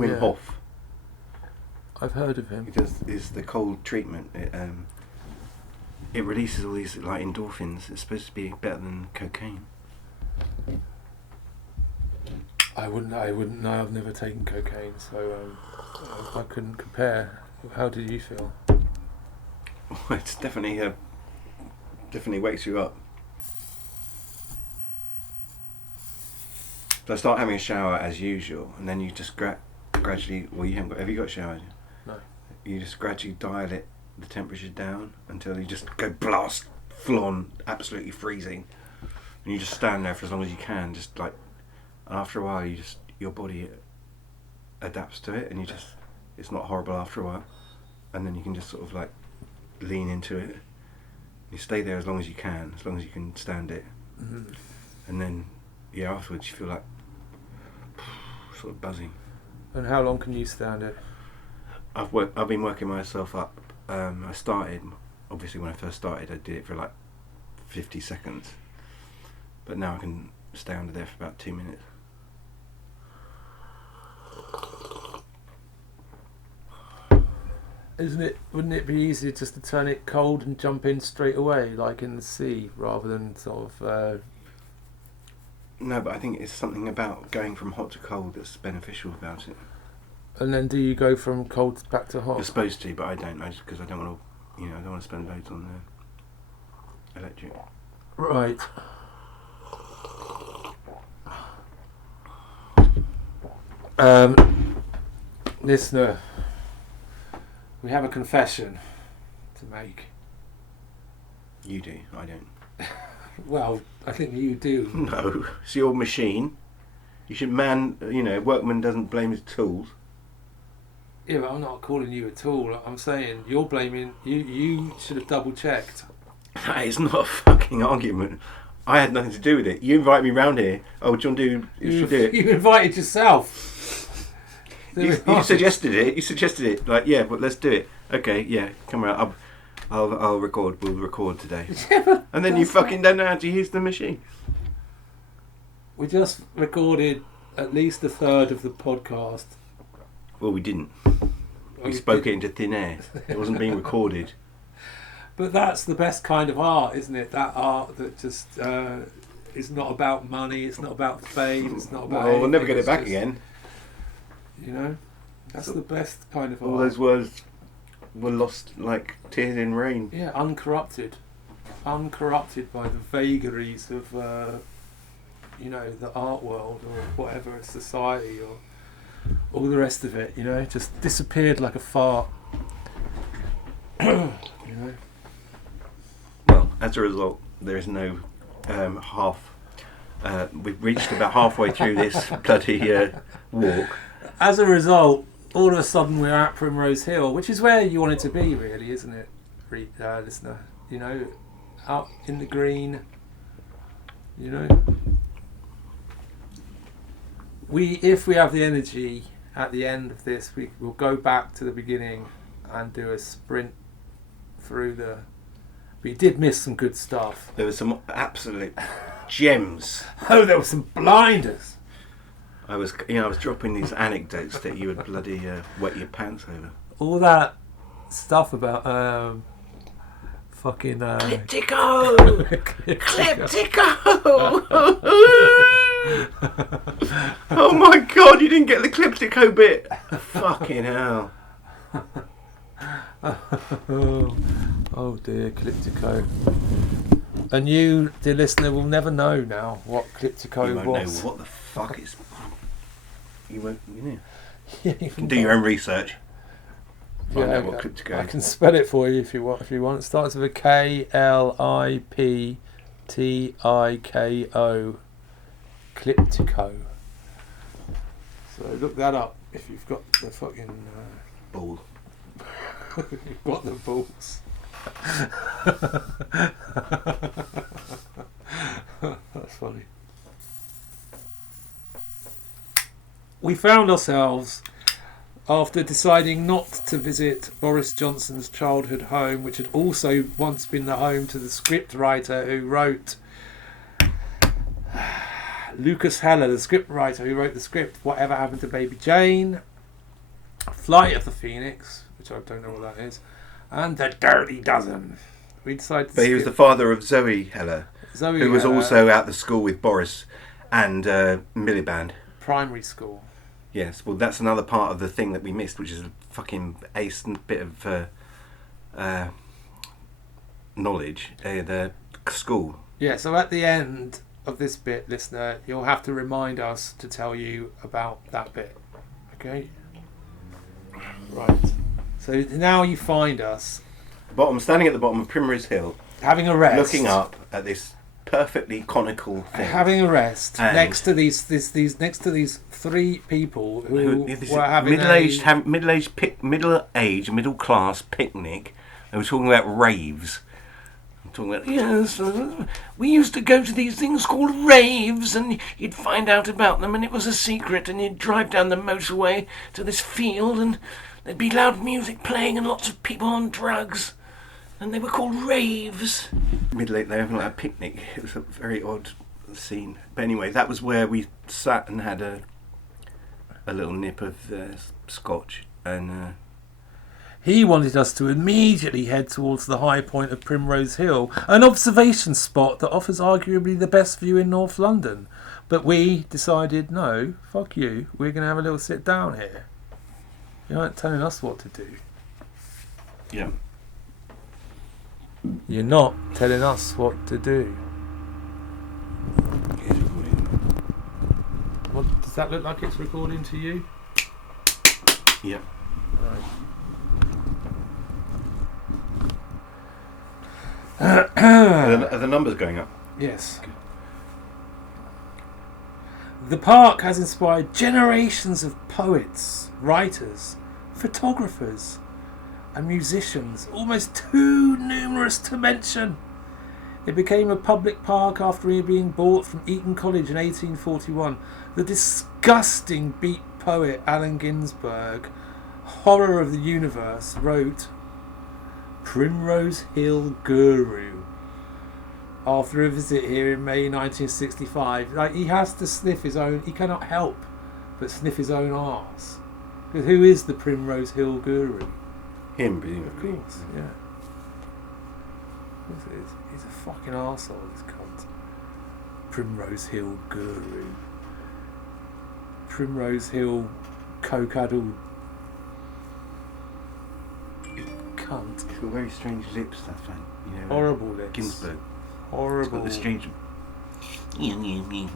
Wim Hof. I've heard of him. He does is the cold treatment. It releases all these like endorphins. It's supposed to be better than cocaine. I wouldn't know. I've never taken cocaine, so I couldn't compare. How did you feel? It's definitely wakes you up. So I start having a shower as usual, and then you just gradually. Well, you haven't got. Have you got a shower? No. You just gradually dial it, the temperature down until you just go blast, full on, absolutely freezing, and you just stand there for as long as you can. Just like, and after a while, your body adapts to it, and it's not horrible after a while, and then you can just sort of like lean into it. You stay there as long as you can stand it, and then afterwards you feel like sort of buzzing. And how long can you stand it? I've been working myself up. I started, obviously when I first started, I did it for like 50 seconds, but now I can stay under there for about 2 minutes. Wouldn't it be easier just to turn it cold and jump in straight away, like in the sea, rather than sort of... No, but I think it's something about going from hot to cold that's beneficial about it. And then do you go from cold back to hot? You're supposed to, but I don't. Because I don't want to, I don't want to spend loads on the electric. Right. Listener, we have a confession to make. You do, I don't. Well, I think you do. No, it's your machine. You should workman doesn't blame his tools. Yeah, but I'm not calling you a tool. I'm saying you're blaming... You should have double-checked. That is not a fucking argument. I had nothing to do with it. You invite me round here. Oh, do you want to do... You should do it. You invited yourself. You suggested it. You suggested it. Like, yeah, but let's do it. Okay, yeah, come around. I'll record. We'll record today. Yeah, and then you fucking don't know how to use the machine. We just recorded at least a third of the podcast. Well, we didn't. We spoke it into thin air. It wasn't being recorded. But that's the best kind of art, isn't it? That art that just is not about money. It's not about fame. It's not about. Well, we'll never get it back again. That's the best kind of art. All those words were lost like tears in rain. Yeah, uncorrupted by the vagaries of the art world or whatever, society or all the rest of it. Just disappeared like a fart. Well, as a result, there is no half. We've reached about halfway through this bloody walk. As a result, all of a sudden we're at Primrose Hill, which is where you wanted to be, really, isn't it, listener? Out in the green. If we have the energy at the end of this, we'll go back to the beginning and do a sprint through the... We did miss some good stuff. There were some absolute gems. Oh, there were some blinders. I was dropping these anecdotes that you would bloody wet your pants over. All that stuff about fucking... Cliptico! Cliptico! Oh my god, you didn't get the Cliptico bit. Fucking hell. Oh dear, Cliptico. And you, dear listener, will never know now what Cliptico You won't was. know what the fuck it's... You won't, Yeah, You can do your own research. Find out what Cliptico I can spell it for you if you want. It starts with a Kliptiko. Cliptico. So look that up if you've got the fucking ball. You've got the balls. That's funny. We found ourselves, after deciding not to visit Boris Johnson's childhood home, which had also once been the home to the scriptwriter who wrote Lucas Heller, the scriptwriter who wrote the script Whatever Happened to Baby Jane, Flight of the Phoenix, which I don't know what that is, and The Dirty Dozen. We decided to But he was the father of Zoe Heller, who was also at the school with Boris and Miliband. Primary school. Yes, well, that's another part of the thing that we missed, which is a fucking ace bit of knowledge. The school. Yeah, so at the end of this bit, listener, you'll have to remind us to tell you about that bit. Okay? Right. So now you find us Standing at the bottom of Primrose Hill, having a rest. looking up at this perfectly conical thing. Having a rest And next to these three people who were having middle class picnic. They were talking about raves. Talking about, yes, we used to go to these things called raves, and you'd find out about them, and it was a secret, and you'd drive down the motorway to this field, and there'd be loud music playing and lots of people on drugs, and they were called raves. They were having like a picnic. It was a very odd scene. But anyway, that was where we sat and had a little nip of scotch, and he wanted us to immediately head towards the high point of Primrose Hill, an observation spot that offers arguably the best view in North London. But we decided, no, fuck you, we're going to have a little sit down here. You aren't telling us what to do. yeah. You're not telling us what to do. What, does that look like it's recording to you? Yeah. Right. Are the numbers going up? Yes. The park has inspired generations of poets, writers, photographers, and musicians, almost too numerous to mention. It became a public park after being bought from Eton College in 1841. The disgusting beat poet Allen Ginsberg, horror of the universe, wrote Primrose Hill Guru after a visit here in May 1965. Like, he has to sniff his own, he cannot help but sniff his own arse. Because who is the Primrose Hill Guru? Him, presumably. Of course, yeah. He's a fucking arsehole, this cunt. Primrose Hill Guru. Primrose Hill coke-addled cunt. He's got very strange lips, that fan. You know, Horrible lips. Ginsberg. Horrible. He's got the strange.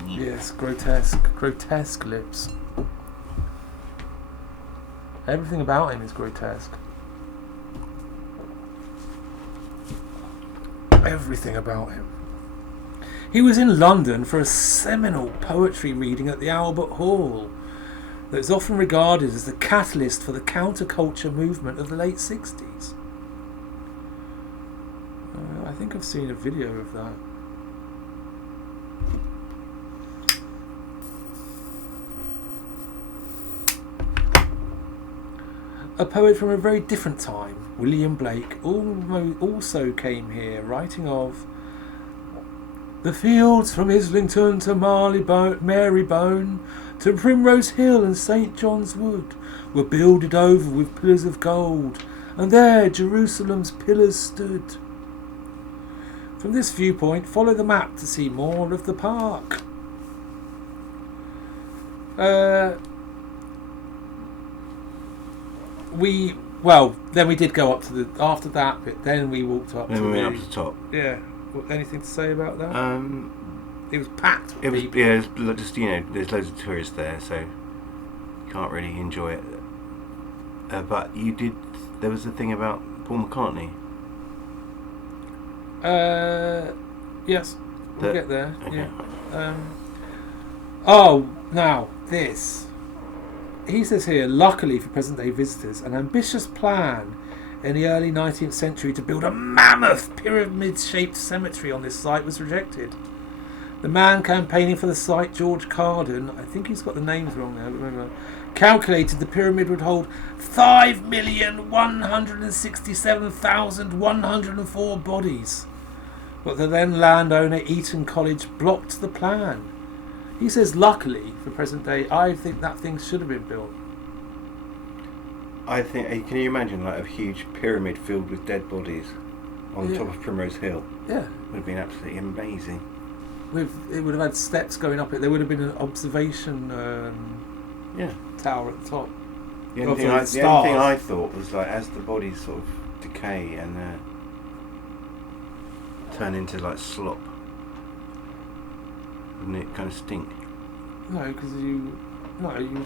Yes, grotesque lips. Everything about him is grotesque. Everything about him. He was in London for a seminal poetry reading at the Albert Hall that is often regarded as the catalyst for the counterculture movement of the late 60s. I think I've seen a video of that. A poet from a very different time, William Blake, also came here, writing of the fields from Islington to Marylebone to Primrose Hill and St. John's Wood were builded over with pillars of gold, and there Jerusalem's pillars stood. From this viewpoint, follow the map to see more of the park. Then we did go up to the, after that bit, then we walked up Then to we the, went up to the top. yeah. Anything to say about that? It was packed with It was, people. yeah, it was just, you know, there's loads of tourists there, so you can't really enjoy it. But there was a thing about Paul McCartney. Yes, we'll get there. Okay. Yeah. Now this. He says here, luckily for present-day visitors, an ambitious plan in the early 19th century to build a mammoth pyramid-shaped cemetery on this site was rejected. The man campaigning for the site, George Carden, I think he's got the names wrong there, but remember, calculated the pyramid would hold 5,167,104 bodies. But the then landowner, Eton College, blocked the plan. He says, luckily for present day, I think that thing should have been built. I think. Can you imagine like a huge pyramid filled with dead bodies on top of Primrose Hill? Yeah. Would have been absolutely amazing. It would have had steps going up it. There would have been an observation tower at the top. The only thing I thought was like as the bodies sort of decay and turn into like slop, wouldn't it kind of stink? No, because you'd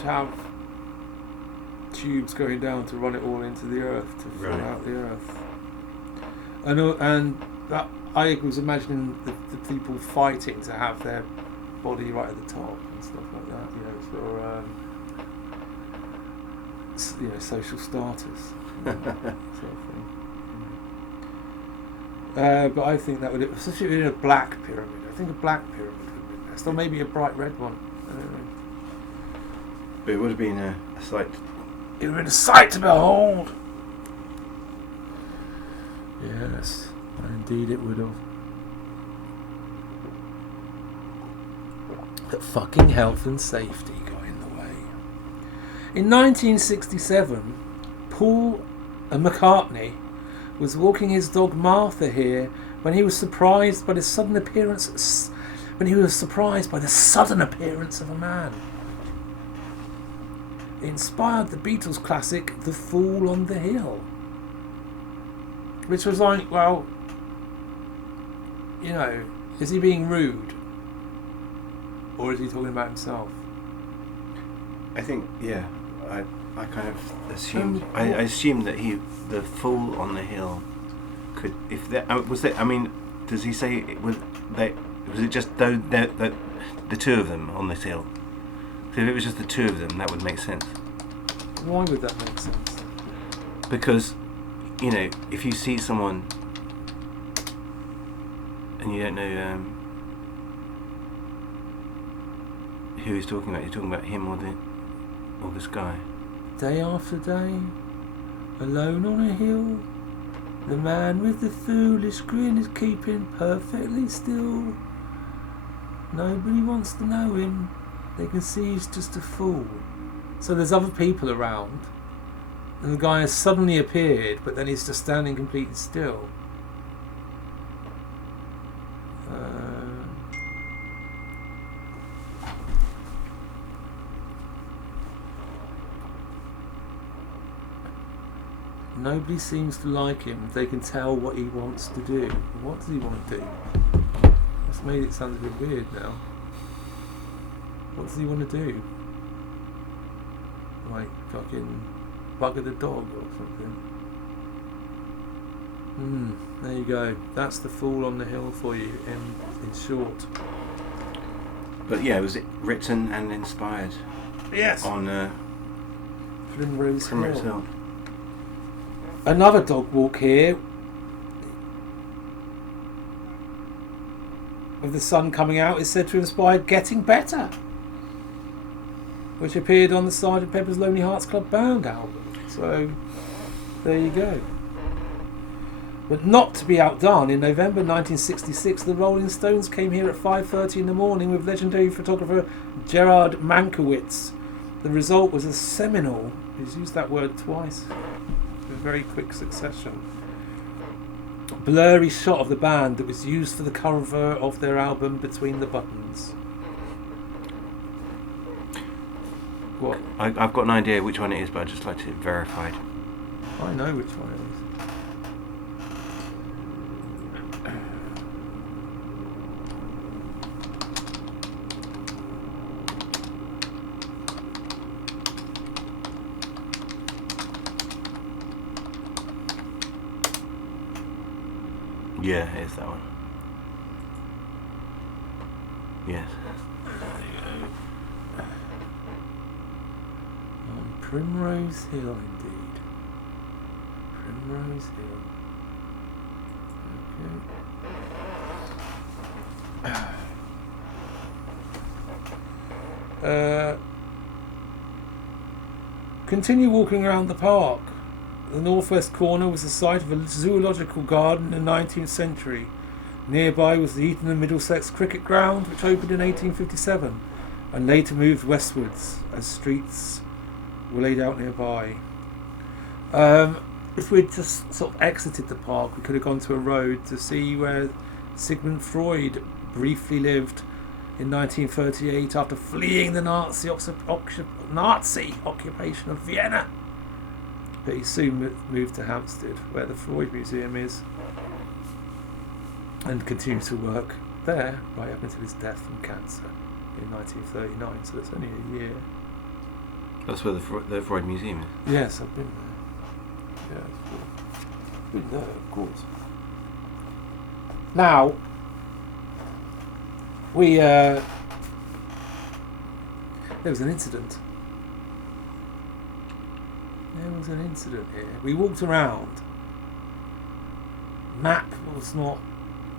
have tubes going down to run it all into the earth to fill out the earth. And that I was imagining the people fighting to have their body right at the top and stuff like that. For social status, sort of thing. But I think that would, especially in a black pyramid. I think a black pyramid would be best, or maybe a bright red one. I don't know. But it would have been a sight. It would have been a sight to behold. Yes, indeed it would have. But fucking health and safety got in the way. In 1967, Paul McCartney was walking his dog Martha here when he was surprised by the sudden appearance of a man. It inspired the Beatles classic The Fool on the Hill, which was like, well, is he being rude or is he talking about himself? I think, I kind of assumed. I assumed that the fool on the hill, could, if that was it. I mean, does he say was it just the two of them on this hill? So if it was just the two of them, that would make sense. Why would that make sense? Because, if you see someone and you don't know who he's talking about, you're talking about him or this guy. Day after day, alone on a hill, the man with the foolish grin is keeping perfectly still. Nobody wants to know him. They can see he's just a fool. So there's other people around, and the guy has suddenly appeared, but then he's just standing completely still. Nobody seems to like him. They can tell what he wants to do. What does he want to do? That's made it sound a bit weird now. What does he want to do? Like fucking bugger the dog or something? There you go. That's The Fool on the Hill for you in short. But yeah, was it written and inspired? Yes. On Primrose Hill. Another dog walk here, with the sun coming out, is said to inspire Getting Better, which appeared on the side of Pepper's Lonely Hearts Club Band album. So, there you go. But not to be outdone, in November 1966, the Rolling Stones came here at 5:30 in the morning with legendary photographer Gerard Mankiewicz. The result was a seminal, he's used that word twice, in very quick succession, blurry shot of the band that was used for the cover of their album Between the Buttons. What? I've got an idea which one it is, but I'd just like it verified. I know which one it is. Yeah, it is that one. Yes. On Primrose Hill, indeed. Primrose Hill. Okay. Continue walking around the park. The northwest corner was the site of a zoological garden in the 19th century. Nearby was the Eton and Middlesex cricket ground, which opened in 1857 and later moved westwards as streets were laid out nearby. If we'd just sort of exited the park, we could have gone to a road to see where Sigmund Freud briefly lived in 1938 after fleeing the Nazi occupation of Vienna. But he soon moved to Hampstead, where the Freud Museum is, and continued to work there right up until his death from cancer in 1939. So it's only a year. That's where the Freud Museum is. Yes, I've been there. Yeah, it's been there, of course. Now, there was an incident. There was an incident here. We walked around. Map was not.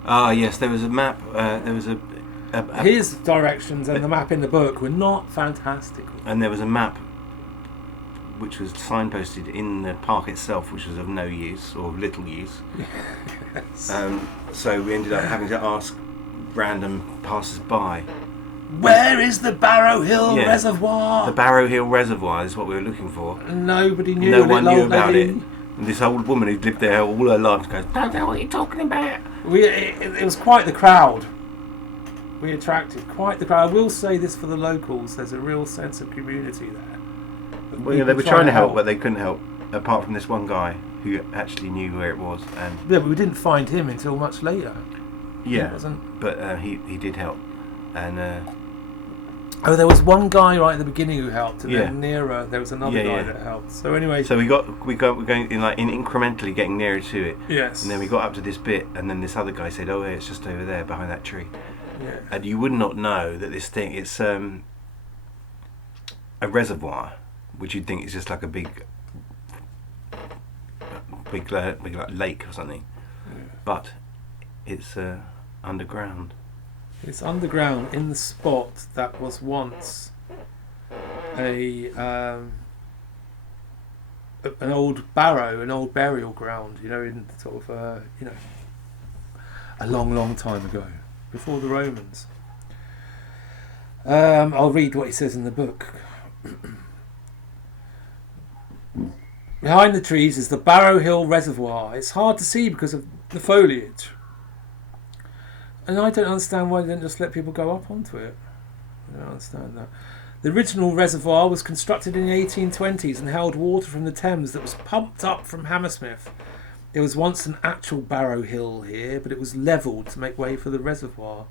Ah, yes, there was a map. There was a His directions and the map in the book were not fantastic. And there was a map which was signposted in the park itself, which was of no use or of little use. Yes. So we ended up having to ask random passers-by. Where is the Barrow Hill Yeah. Reservoir? The Barrow Hill Reservoir is what we were looking for. Nobody knew. No one knew about lady. it. And this old woman who'd lived there all her life goes, "Don't know what you're talking about." It was quite the crowd. We attracted quite the crowd. I will say this for the locals: there's a real sense of community there. Well, yeah, they were trying to help, but they couldn't help. Apart from this one guy who actually knew where it was, and yeah, but we didn't find him until much later. yeah, He wasn't. but he did help, and there was one guy right at the beginning who helped, and Yeah. then nearer there was another guy that helped. So anyway, so we're going in incrementally getting nearer to it, yes, and then we got up to this bit, and then this other guy said, "Oh, yeah, it's just over there behind that tree," yeah. and you would not know that this thing it's a reservoir, which you'd think is just like a big like lake or something, Yeah. but it's underground. It's underground in the spot that was once an old barrow, an old burial ground. In sort of a long time ago, before the Romans. I'll read what he says in the book. Behind the trees is the Barrow Hill Reservoir. It's hard to see because of the foliage. And I don't understand why they didn't just let people go up onto it. I don't understand that. The original reservoir was constructed in the 1820s and held water from the Thames that was pumped up from Hammersmith. There was once an actual Barrow Hill here, but it was levelled to make way for the reservoir.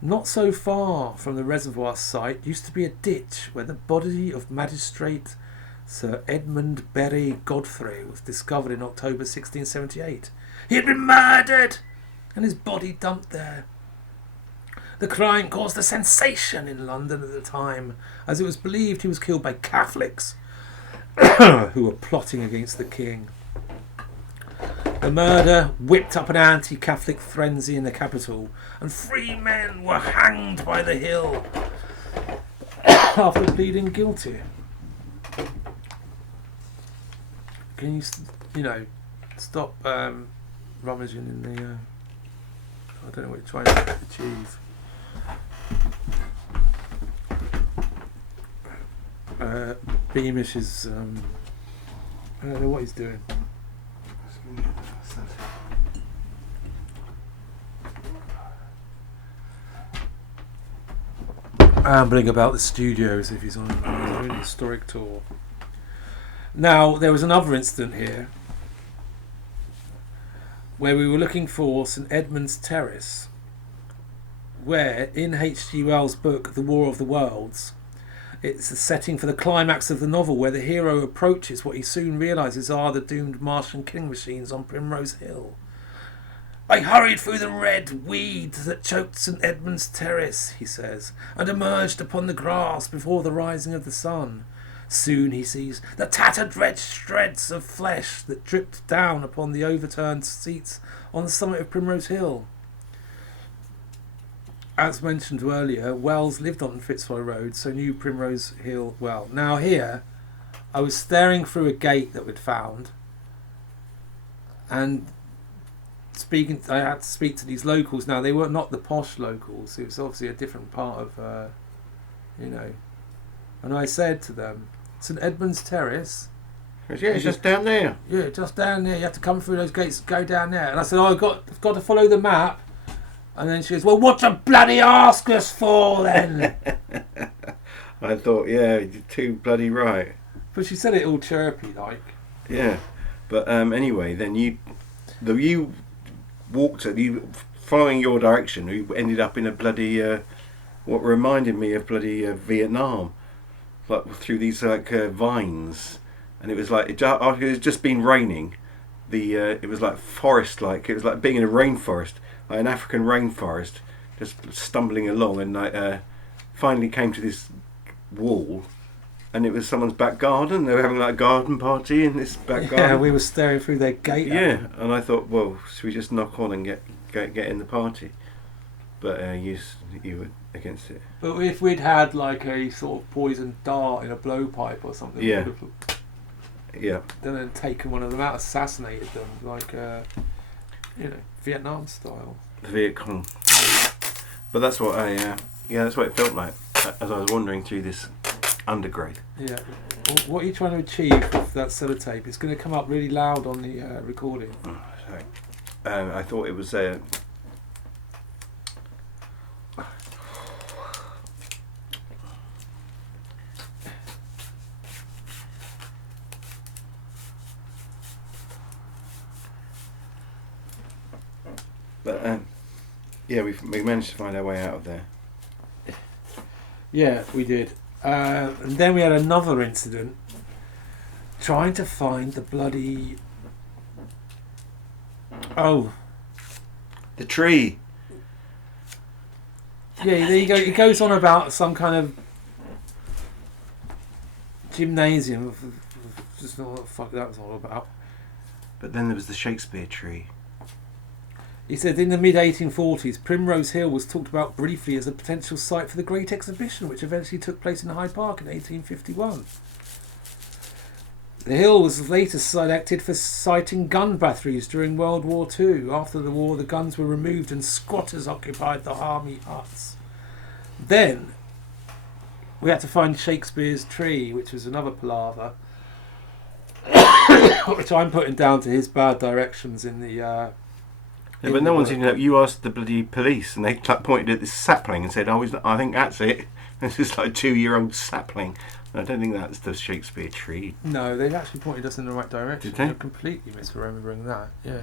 Not so far from the reservoir site used to be a ditch where the body of Magistrate Sir Edmund Berry Godfrey was discovered in October 1678. He had been murdered and his body dumped there. The crime caused a sensation in London at the time, as it was believed he was killed by Catholics who were plotting against the king. The murder whipped up an anti-Catholic frenzy in the capital, and 3 men were hanged by the hill after pleading guilty. Can you, stop rummaging in the... I don't know what you're trying to achieve. Beamish is... I don't know what he's doing. Ambling about the studio as if he's on a really historic tour. Now, there was another incident here where we were looking for St Edmund's Terrace, where in H.G. Wells' book The War of the Worlds, it's the setting for the climax of the novel, where the hero approaches what he soon realises are the doomed Martian killing machines on Primrose Hill. I hurried through the red weeds that choked St Edmund's Terrace, he says, and emerged upon the grass before the rising of the sun. Soon he sees the tattered red shreds of flesh that dripped down upon the overturned seats on the summit of Primrose Hill. As mentioned earlier, Wells lived on Fitzroy Road, so knew Primrose Hill well. Now here, I was staring through a gate that we'd found, and I had to speak to these locals. Now, they were not the posh locals. It was obviously a different part of, And I said to them, St Edmund's Terrace? Yeah, it's just down there. Yeah, just down there. You have to come through those gates, go down there. And I said, I've got to follow the map. And then she goes, well, what you bloody ask us for then? I thought, yeah, you're too bloody right. But she said it all chirpy like. Yeah, but anyway, then you walked, you following your direction, you ended up in a bloody, what reminded me of bloody Vietnam, like through these like vines, and it was like it had just been raining. It was like forest, like it was like being in a rainforest, like an African rainforest, just stumbling along, and like finally came to this wall. And it was someone's back garden. They were having like a garden party in this back garden. Yeah, we were staring through their gate. Yeah, and I thought, well, should we just knock on and get in the party? But you were against it. But if we'd had like a sort of poisoned dart in a blowpipe or something, Yeah. we would have then taken one of them out, assassinated them, like Vietnam style. The Viet Cong. But that's what that's what it felt like as I was wandering through this undergrade. Yeah. What are you trying to achieve with that sellotape? It's going to come up really loud on the recording. Oh, sorry. I thought it was but we managed to find our way out of there. Yeah, we did. And then we had another incident trying to find the bloody... Oh. The tree. Yeah, there you go. It goes on about some kind of gymnasium. Just know what the fuck that was all about. But then there was the Shakespeare tree. He said in the mid-1840s, Primrose Hill was talked about briefly as a potential site for the Great Exhibition, which eventually took place in Hyde Park in 1851. The hill was later selected for siting gun batteries during World War II. After the war, the guns were removed and squatters occupied the army huts. Then, we had to find Shakespeare's tree, which was another palaver, which I'm putting down to his bad directions in the... Yeah, but no one's even. You asked the bloody police, and they pointed at this sapling and said, "Oh, I think that's it." This is like a 2-year-old sapling. I don't think that's the Shakespeare tree. No, they've actually pointed us in the right direction. Did they? You're completely misremembering that. Yeah.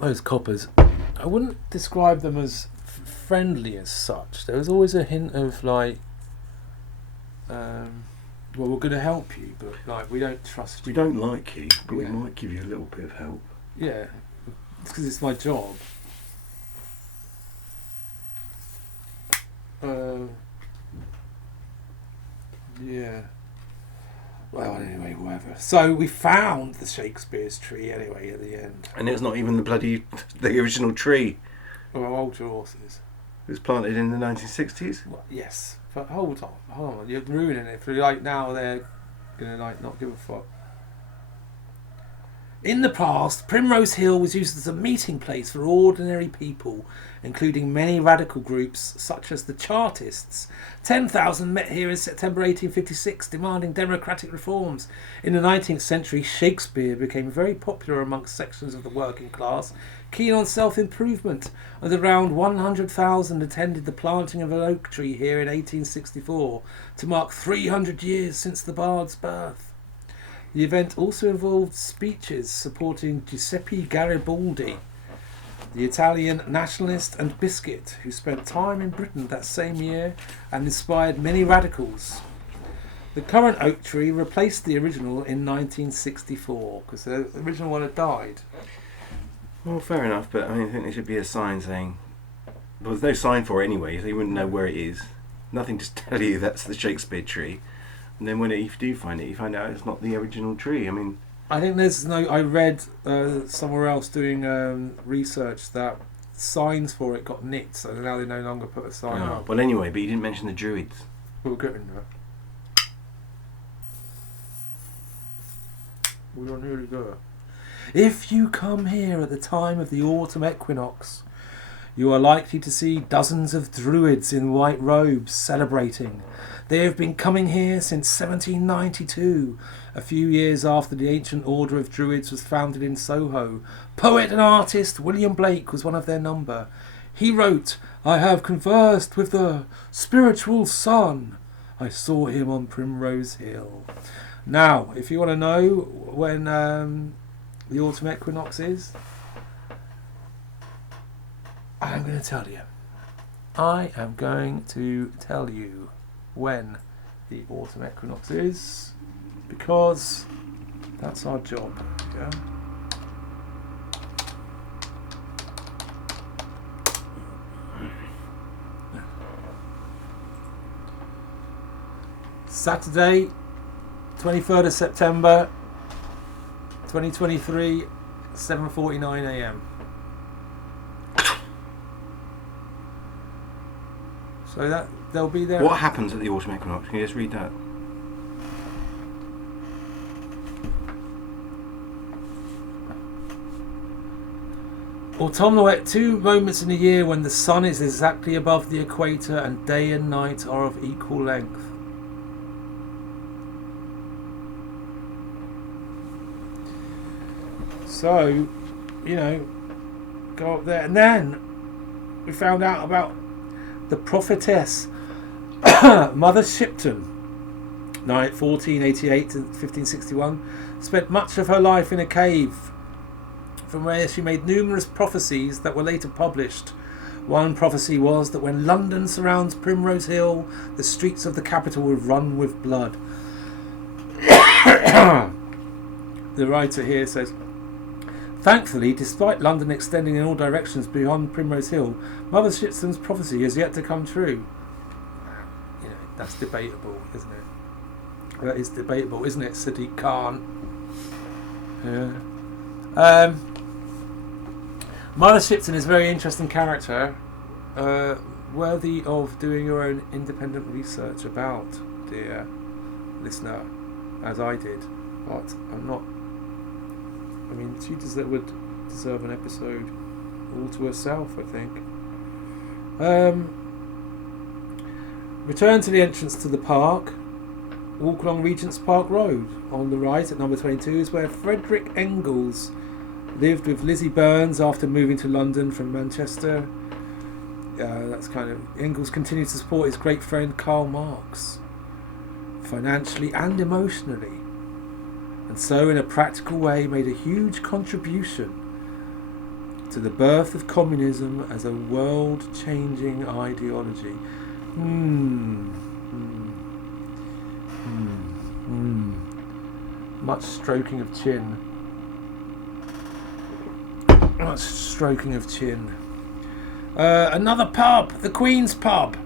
Those coppers, I wouldn't describe them as friendly as such. There was always a hint of like, well, we're going to help you, but like we don't trust you. We don't like you, but Yeah. we might give you a little bit of help. Yeah, because it's my job. Yeah. Well, anyway, whatever. So we found the Shakespeare's tree anyway at the end. And it's not even the original tree. Well, old horses. It was planted in the 1960s. Well, yes, but hold on, you're ruining it. For like now, they're gonna like not give a fuck. In the past, Primrose Hill was used as a meeting place for ordinary people, including many radical groups such as the Chartists. 10,000 met here in September 1856 demanding democratic reforms. In the 19th century, Shakespeare became very popular amongst sections of the working class, keen on self-improvement, and around 100,000 attended the planting of an oak tree here in 1864 to mark 300 years since the bard's birth. The event also involved speeches supporting Giuseppe Garibaldi, the Italian nationalist and biscuit who spent time in Britain that same year and inspired many radicals. The current oak tree replaced the original in 1964 because the original one had died. Well, fair enough, but I think there should be a sign saying... Well, there's no sign for it anyway, so you wouldn't know where it is. Nothing to tell you that's the Shakespeare tree. And then when you do find it, you find out it's not the original tree. I mean... I think there's no... I read somewhere else doing research that signs for it got nicked, so now they no longer put a sign up. Well, anyway, but you didn't mention the Druids. We'll get into it. We are nearly there. If you come here at the time of the autumn equinox, You are likely to see dozens of druids in white robes celebrating. They have been coming here since 1792, a few years after the ancient order of druids was founded in Soho. Poet and artist William Blake was one of their number. He wrote, "I have conversed with the spiritual sun. I saw him on Primrose Hill." Now, if you want to know when the autumn equinox is, I'm going to tell you. I am going to tell you when the autumn equinox is, because that's our job. Yeah. Saturday, 23rd of September 2023, 7:49 a.m. So that they'll be there. What happens at the autumn equinox? Can you just read that? Autumnal at 2 moments in the year when the sun is exactly above the equator and day and night are of equal length. So, you know, go up there. And then we found out about the prophetess Mother Shipton, 1488 to 1561, spent much of her life in a cave from where she made numerous prophecies that were later published. One prophecy was that when London surrounds Primrose Hill, the streets of the capital will run with blood. The writer here says, "Thankfully, despite London extending in all directions beyond Primrose Hill, Mother Shipton's prophecy has yet to come true." You know, that's debatable, isn't it? That is debatable, isn't it, Sadiq Khan? Yeah. Mother Shipton is a very interesting character, worthy of doing your own independent research about, dear listener, as I did. But I'm not. I mean, she would deserve an episode all to herself, I think. Return to the entrance to the park. Walk along Regent's Park Road. On the right at number 22 is where Frederick Engels lived with Lizzie Burns after moving to London from Manchester. That's kind of... Engels continued to support his great friend Karl Marx, financially and emotionally, and so in a practical way made a huge contribution to the birth of communism as a world-changing ideology. Much stroking of chin. Much stroking of chin. Another pub, the Queen's Pub.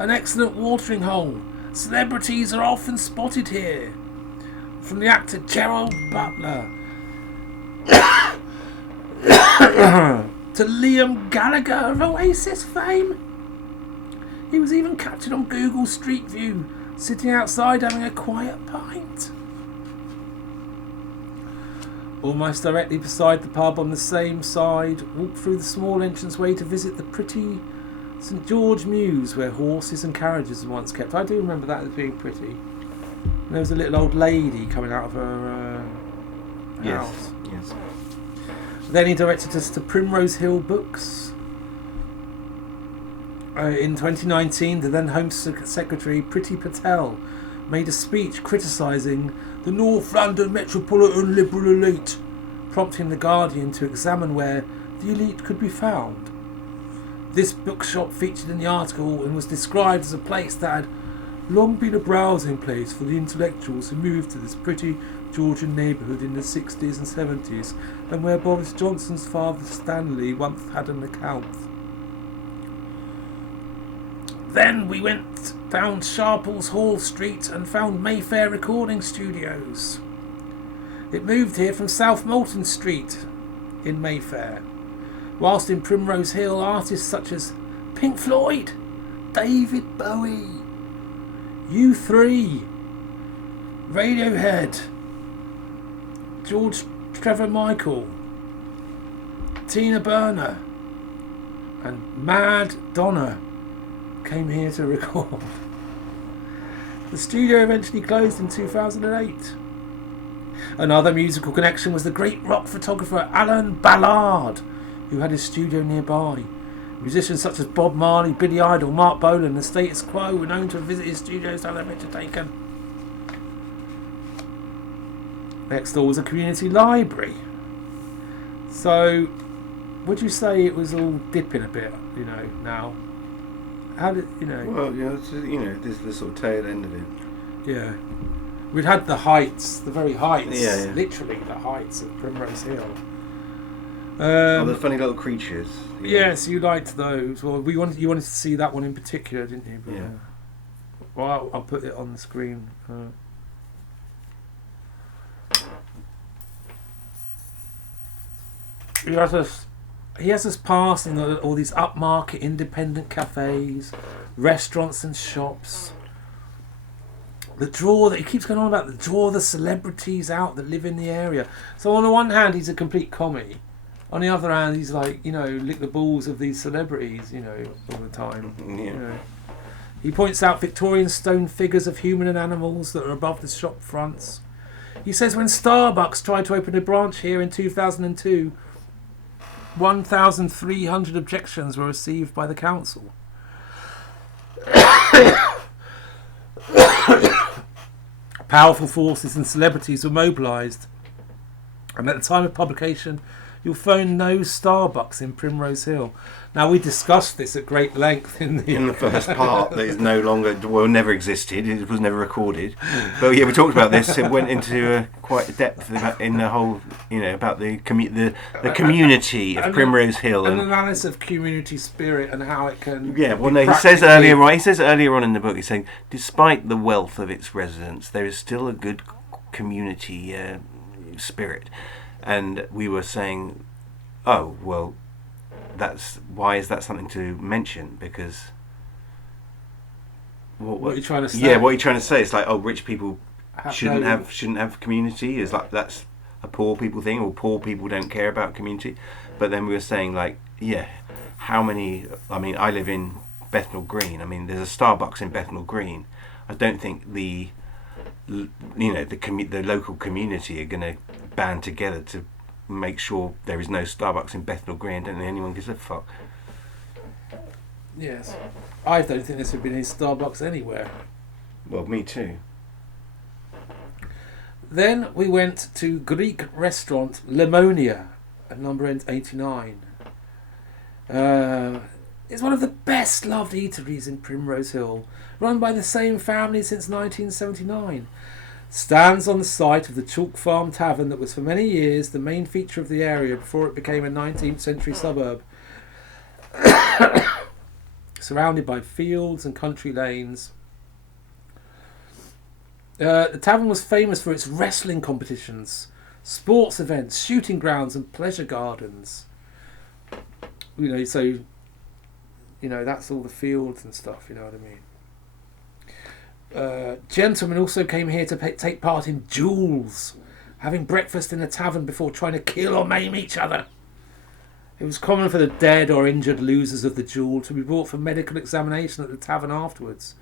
An excellent watering hole. Celebrities are often spotted here. From the actor Gerald Butler to Liam Gallagher of Oasis fame. He was even captured on Google Street View, sitting outside having a quiet pint. Almost directly beside the pub on the same side, walk through the small entranceway to visit the pretty St George Mews, where horses and carriages were once kept. I do remember that as being pretty. And there was a little old lady coming out of her house. Yes. Then he directed us to Primrose Hill Books. In 2019, the then Home Secretary Priti Patel made a speech criticising the North London metropolitan liberal elite, prompting the Guardian to examine where the elite could be found. This bookshop featured in the article and was described as a place that had long been a browsing place for the intellectuals who moved to this pretty Georgian neighbourhood in the 60s and 70s, and where Boris Johnson's father Stanley once had an account. Then we went down Sharples Hall Street and found Mayfair Recording Studios. It moved here from South Molton Street in Mayfair. Whilst in Primrose Hill, artists such as Pink Floyd, David Bowie, U3, Radiohead, George Trevor Michael, Tina Burner, and Mad Donna came here to record. The studio eventually closed in 2008. Another musical connection was the great rock photographer Alan Ballard, who had his studio nearby. Musicians such as Bob Marley, Billy Idol, Mark Bolan and the Status Quo were known to visit his studios to have their picture taken. Next door was a community library. So, would you say it was all dipping a bit, now? How did, Well, there's the sort of tail end of it. Yeah. We'd had the heights, the very heights, Yeah. literally the heights of Primrose Hill. The funny little creatures. Yes, you liked those. Well, you wanted to see that one in particular, didn't you? But, Yeah. Well, I'll put it on the screen. He has us passing all these upmarket independent cafes, restaurants and shops. He keeps going on about the celebrities out that live in the area. So on the one hand, he's a complete commie. On the other hand, he's like, lick the balls of these celebrities, all the time. Yeah. He points out Victorian stone figures of human and animals that are above the shop fronts. He says when Starbucks tried to open a branch here in 2002, 1,300 objections were received by the council. Powerful forces and celebrities were mobilised, and at the time of publication you'll find no Starbucks in Primrose Hill. Now, we discussed this at great length in the first part. That is no longer, never existed. It was never recorded. But yeah, we talked about this. It went into quite a depth in the whole, about the community of Primrose Hill and analysis of community spirit and how it can. Yeah, well, no, he says earlier on in the book, he's saying, despite the wealth of its residents, there is still a good community spirit. And we were saying, oh, well, why is that something to mention? Because what are you trying to say? Yeah, what you're trying to say is like, oh, rich people shouldn't have community. Is like that's a poor people thing, or poor people don't care about community. But then we were saying like, yeah, how many? I mean, I live in Bethnal Green. I mean, there's a Starbucks in Bethnal Green. I don't think the local community are going to band together to make sure there is no Starbucks in Bethnal Green. I don't think anyone gives a fuck. Yes. I don't think there should be any Starbucks anywhere. Well, me too. Then we went to Greek restaurant Lemonia at number 89. It's one of the best loved eateries in Primrose Hill, run by the same family since 1979. Stands on the site of the Chalk Farm Tavern that was for many years the main feature of the area before it became a 19th century suburb. Surrounded by fields and country lanes. The tavern was famous for its wrestling competitions, sports events, shooting grounds and pleasure gardens. So that's all the fields and stuff, you know what I mean? Gentlemen also came here to take part in duels, having breakfast in the tavern before trying to kill or maim each other. It was common for the dead or injured losers of the duel to be brought for medical examination at the tavern afterwards.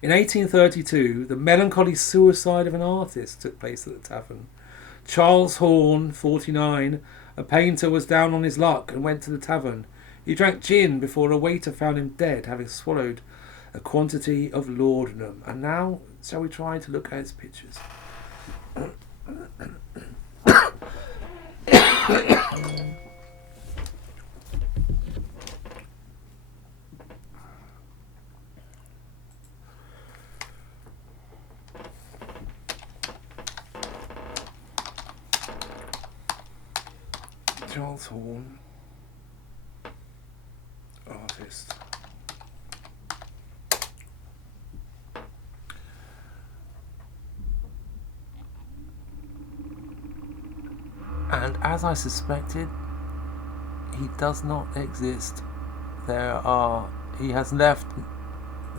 In 1832, the melancholy suicide of an artist took place at the tavern. Charles Horn, 49, a painter, was down on his luck and went to the tavern. He drank gin before a waiter found him dead, having swallowed a quantity of laudanum. And now, shall we try to look at his pictures? Charles Horn, artist. And as I suspected, he does not exist. He has left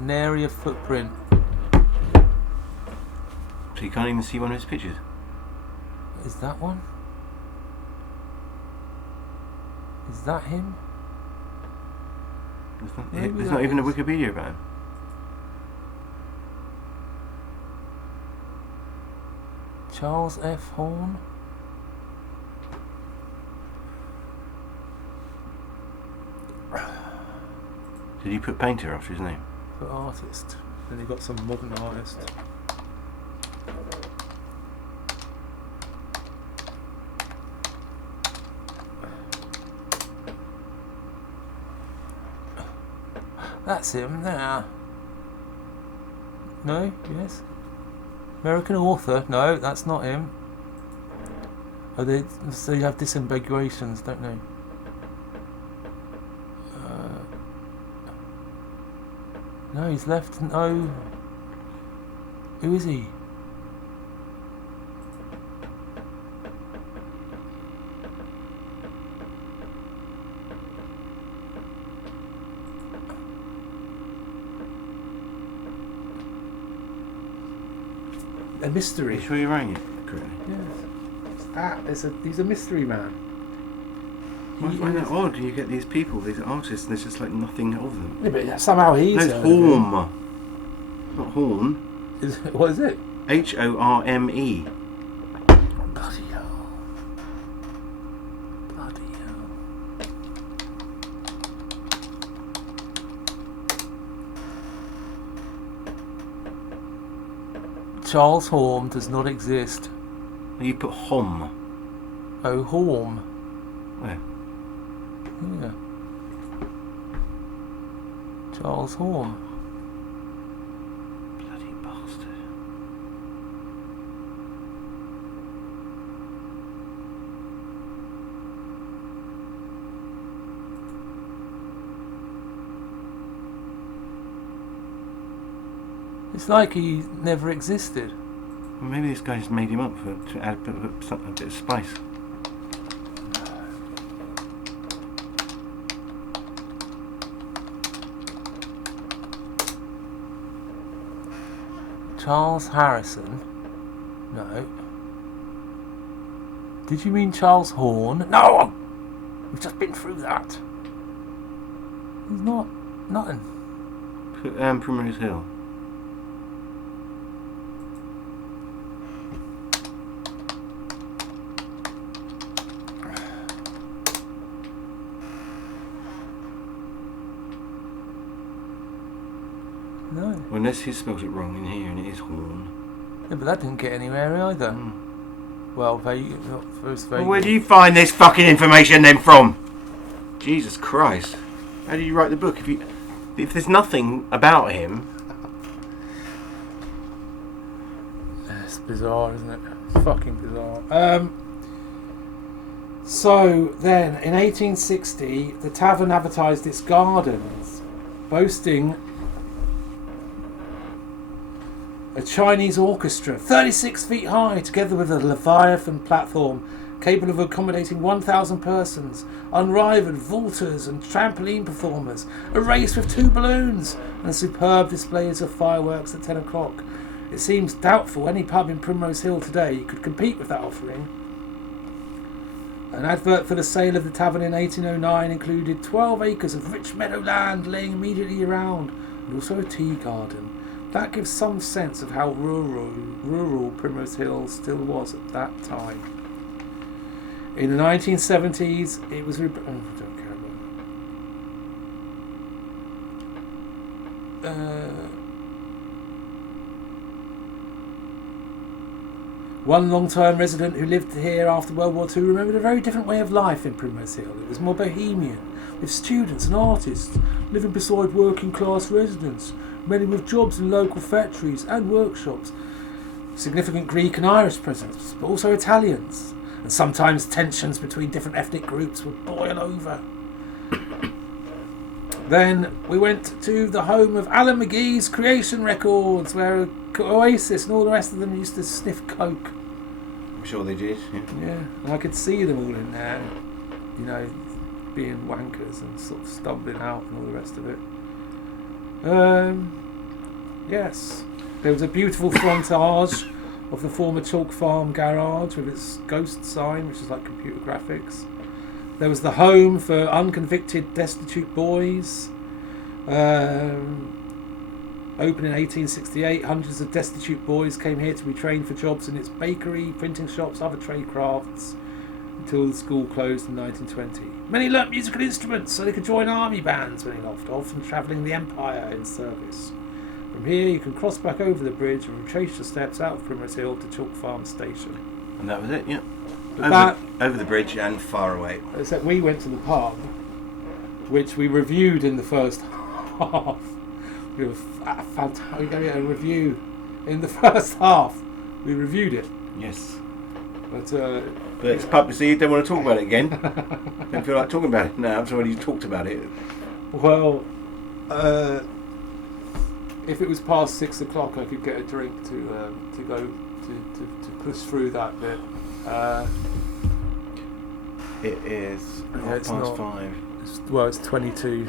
nary a footprint. So you can't even see one of his pictures? Is that one? Is that him? There's not even a Wikipedia about him. Charles F. Horn. Did he put painter after his name? Put artist. Then he got some modern artist. That's him there. No? Yes? American author? No, that's not him. Oh, so you have disambiguations, don't they? No, he's left. No. Who is he? A mystery. Are you sure you're writing it correctly? Yes. He's a mystery man. I find that odd. You get these people, these artists, and there's just like nothing of them. Yeah, but somehow he's. No, it's Horm. Not Horn. What is it? Horme. Bloody hell. Bloody hell. Charles Horm does not exist. You put Hom. Oh, Horm. Where? Yeah. Charles Horn. Bloody bastard. It's like he never existed. Well, maybe this guy just made him up to add a bit of spice. Charles Harrison? No. Did you mean Charles Horn? No! We've just been through that. He's not. Nothing. Primrose Hill. No. Well, unless he spelled it wrong in here and it is Horn. Yeah, but that didn't get anywhere either. Well, not first Well, where do you find this fucking information then from? Jesus Christ. How do you write the book if there's nothing about him? It's bizarre, isn't it? It's fucking bizarre. So then, in 1860, the tavern advertised its gardens, boasting a Chinese orchestra, 36 feet high, together with a Leviathan platform capable of accommodating 1,000 persons, unrivaled vaulters and trampoline performers, a race with 2 balloons, and superb displays of fireworks at 10 o'clock. It seems doubtful any pub in Primrose Hill today could compete with that offering. An advert for the sale of the tavern in 1809 included 12 acres of rich meadow land laying immediately around, and also a tea garden. That gives some sense of how rural Primrose Hill still was at that time. In the 1970s, it was... I don't care about that. One long-term resident who lived here after World War II remembered a very different way of life in Primrose Hill. It was more bohemian, with students and artists living beside working-class residents, many with jobs in local factories and workshops. Significant Greek and Irish presence, but also Italians. And sometimes tensions between different ethnic groups would boil over. Then we went to the home of Alan McGee's Creation Records, where Oasis and all the rest of them used to sniff coke. I'm sure they did, yeah. Yeah, and I could see them all in there, you know, being wankers and sort of stumbling out and all the rest of it. Yes. There was a beautiful frontage of the former Chalk Farm garage with its ghost sign, which is like computer graphics. There was the home for unconvicted destitute boys. Opened in 1868, hundreds of destitute boys came here to be trained for jobs in its bakery, printing shops, other trade crafts, until the school closed in 1920. Many learnt musical instruments so they could join army bands when they left off and travelling the empire in service. From here you can cross back over the bridge and retrace your steps out of Primrose Hill to Chalk Farm Station. And that was it, yeah. But Over the bridge and far away. except we went to the pub, which we reviewed in the first half. We were fantastic. We gave it a review in the first half. We reviewed it, Yes. but But it's publicity, you don't want to talk about it again. Don't feel like talking about it now. I've already talked about it. well, if it was past 6 o'clock, I could get a drink to go to push through that bit. It is it's not. 5:30. It's 22.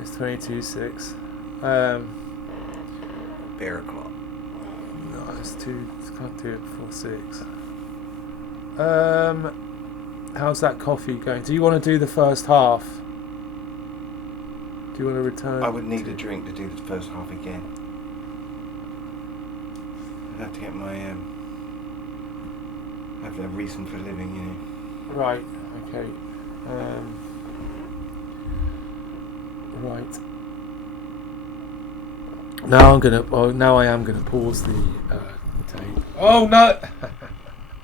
It's 22:06. Beer o'clock. No, it's too. Can't do it before 6. How's that coffee going? Do you want to do the first half? Do you want to return? I would need a drink to do the first half again. I'd have to get my have a reason for living, you know. Right. Okay. Right. Now I'm gonna. Oh, now I am gonna pause the tape. Oh no!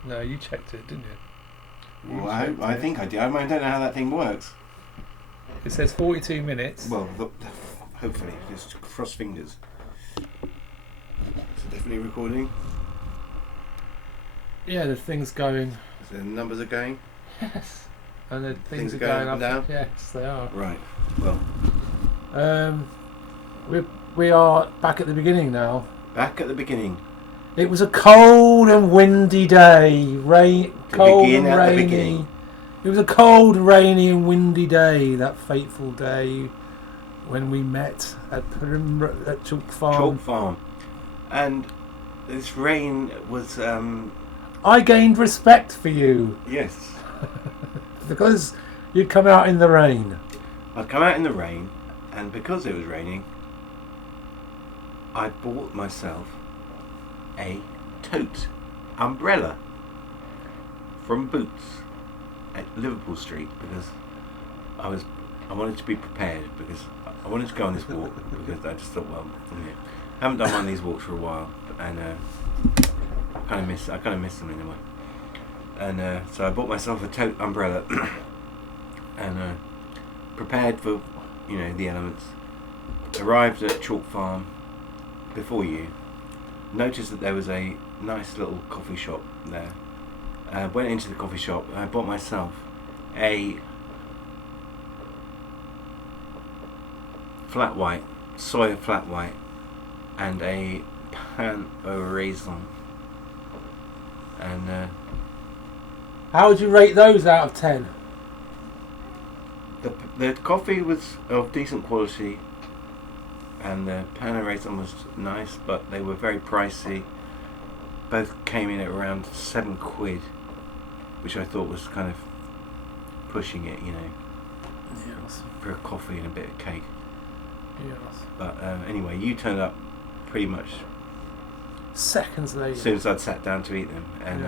No, you checked it, didn't you? Well, I think I did. I don't know how that thing works. It says 42 minutes. Well, hopefully, just cross fingers. It's definitely recording. Yeah, the thing's going. So the numbers are going. Yes. And the things are going going up up. and down? Yes, they are. Right. Well, We are back at the beginning now. back at the beginning. It was a cold and windy day. Cold and rainy. Beginning. It was a cold, rainy and windy day, that fateful day when we met at Chalk Farm. Chalk Farm. And this rain was, I gained respect for you yes. because you'd come out in the rain. I'd come out in the rain, and because it was raining, I bought myself a tote umbrella from Boots at Liverpool Street because I wanted to be prepared because I wanted to go on this walk because I just thought, well, yeah, I haven't done one of these walks for a while, and I kind of miss them in a way, and so I bought myself a tote umbrella and prepared for, you know, the elements. Arrived at Chalk Farm before you. Noticed that there was a nice little coffee shop there. Went into the coffee shop and I bought myself a flat white, soy flat white, and a pain au raisin. And How would you rate those out of 10? the coffee was of decent quality, and the pain au raisin was nice, but they were very pricey. Both came in at around £7, which I thought was kind of pushing it, you know, Yes. for a coffee and a bit of cake. Yes. But anyway, you turned up pretty much Seconds later. as soon as I'd sat down to eat them, and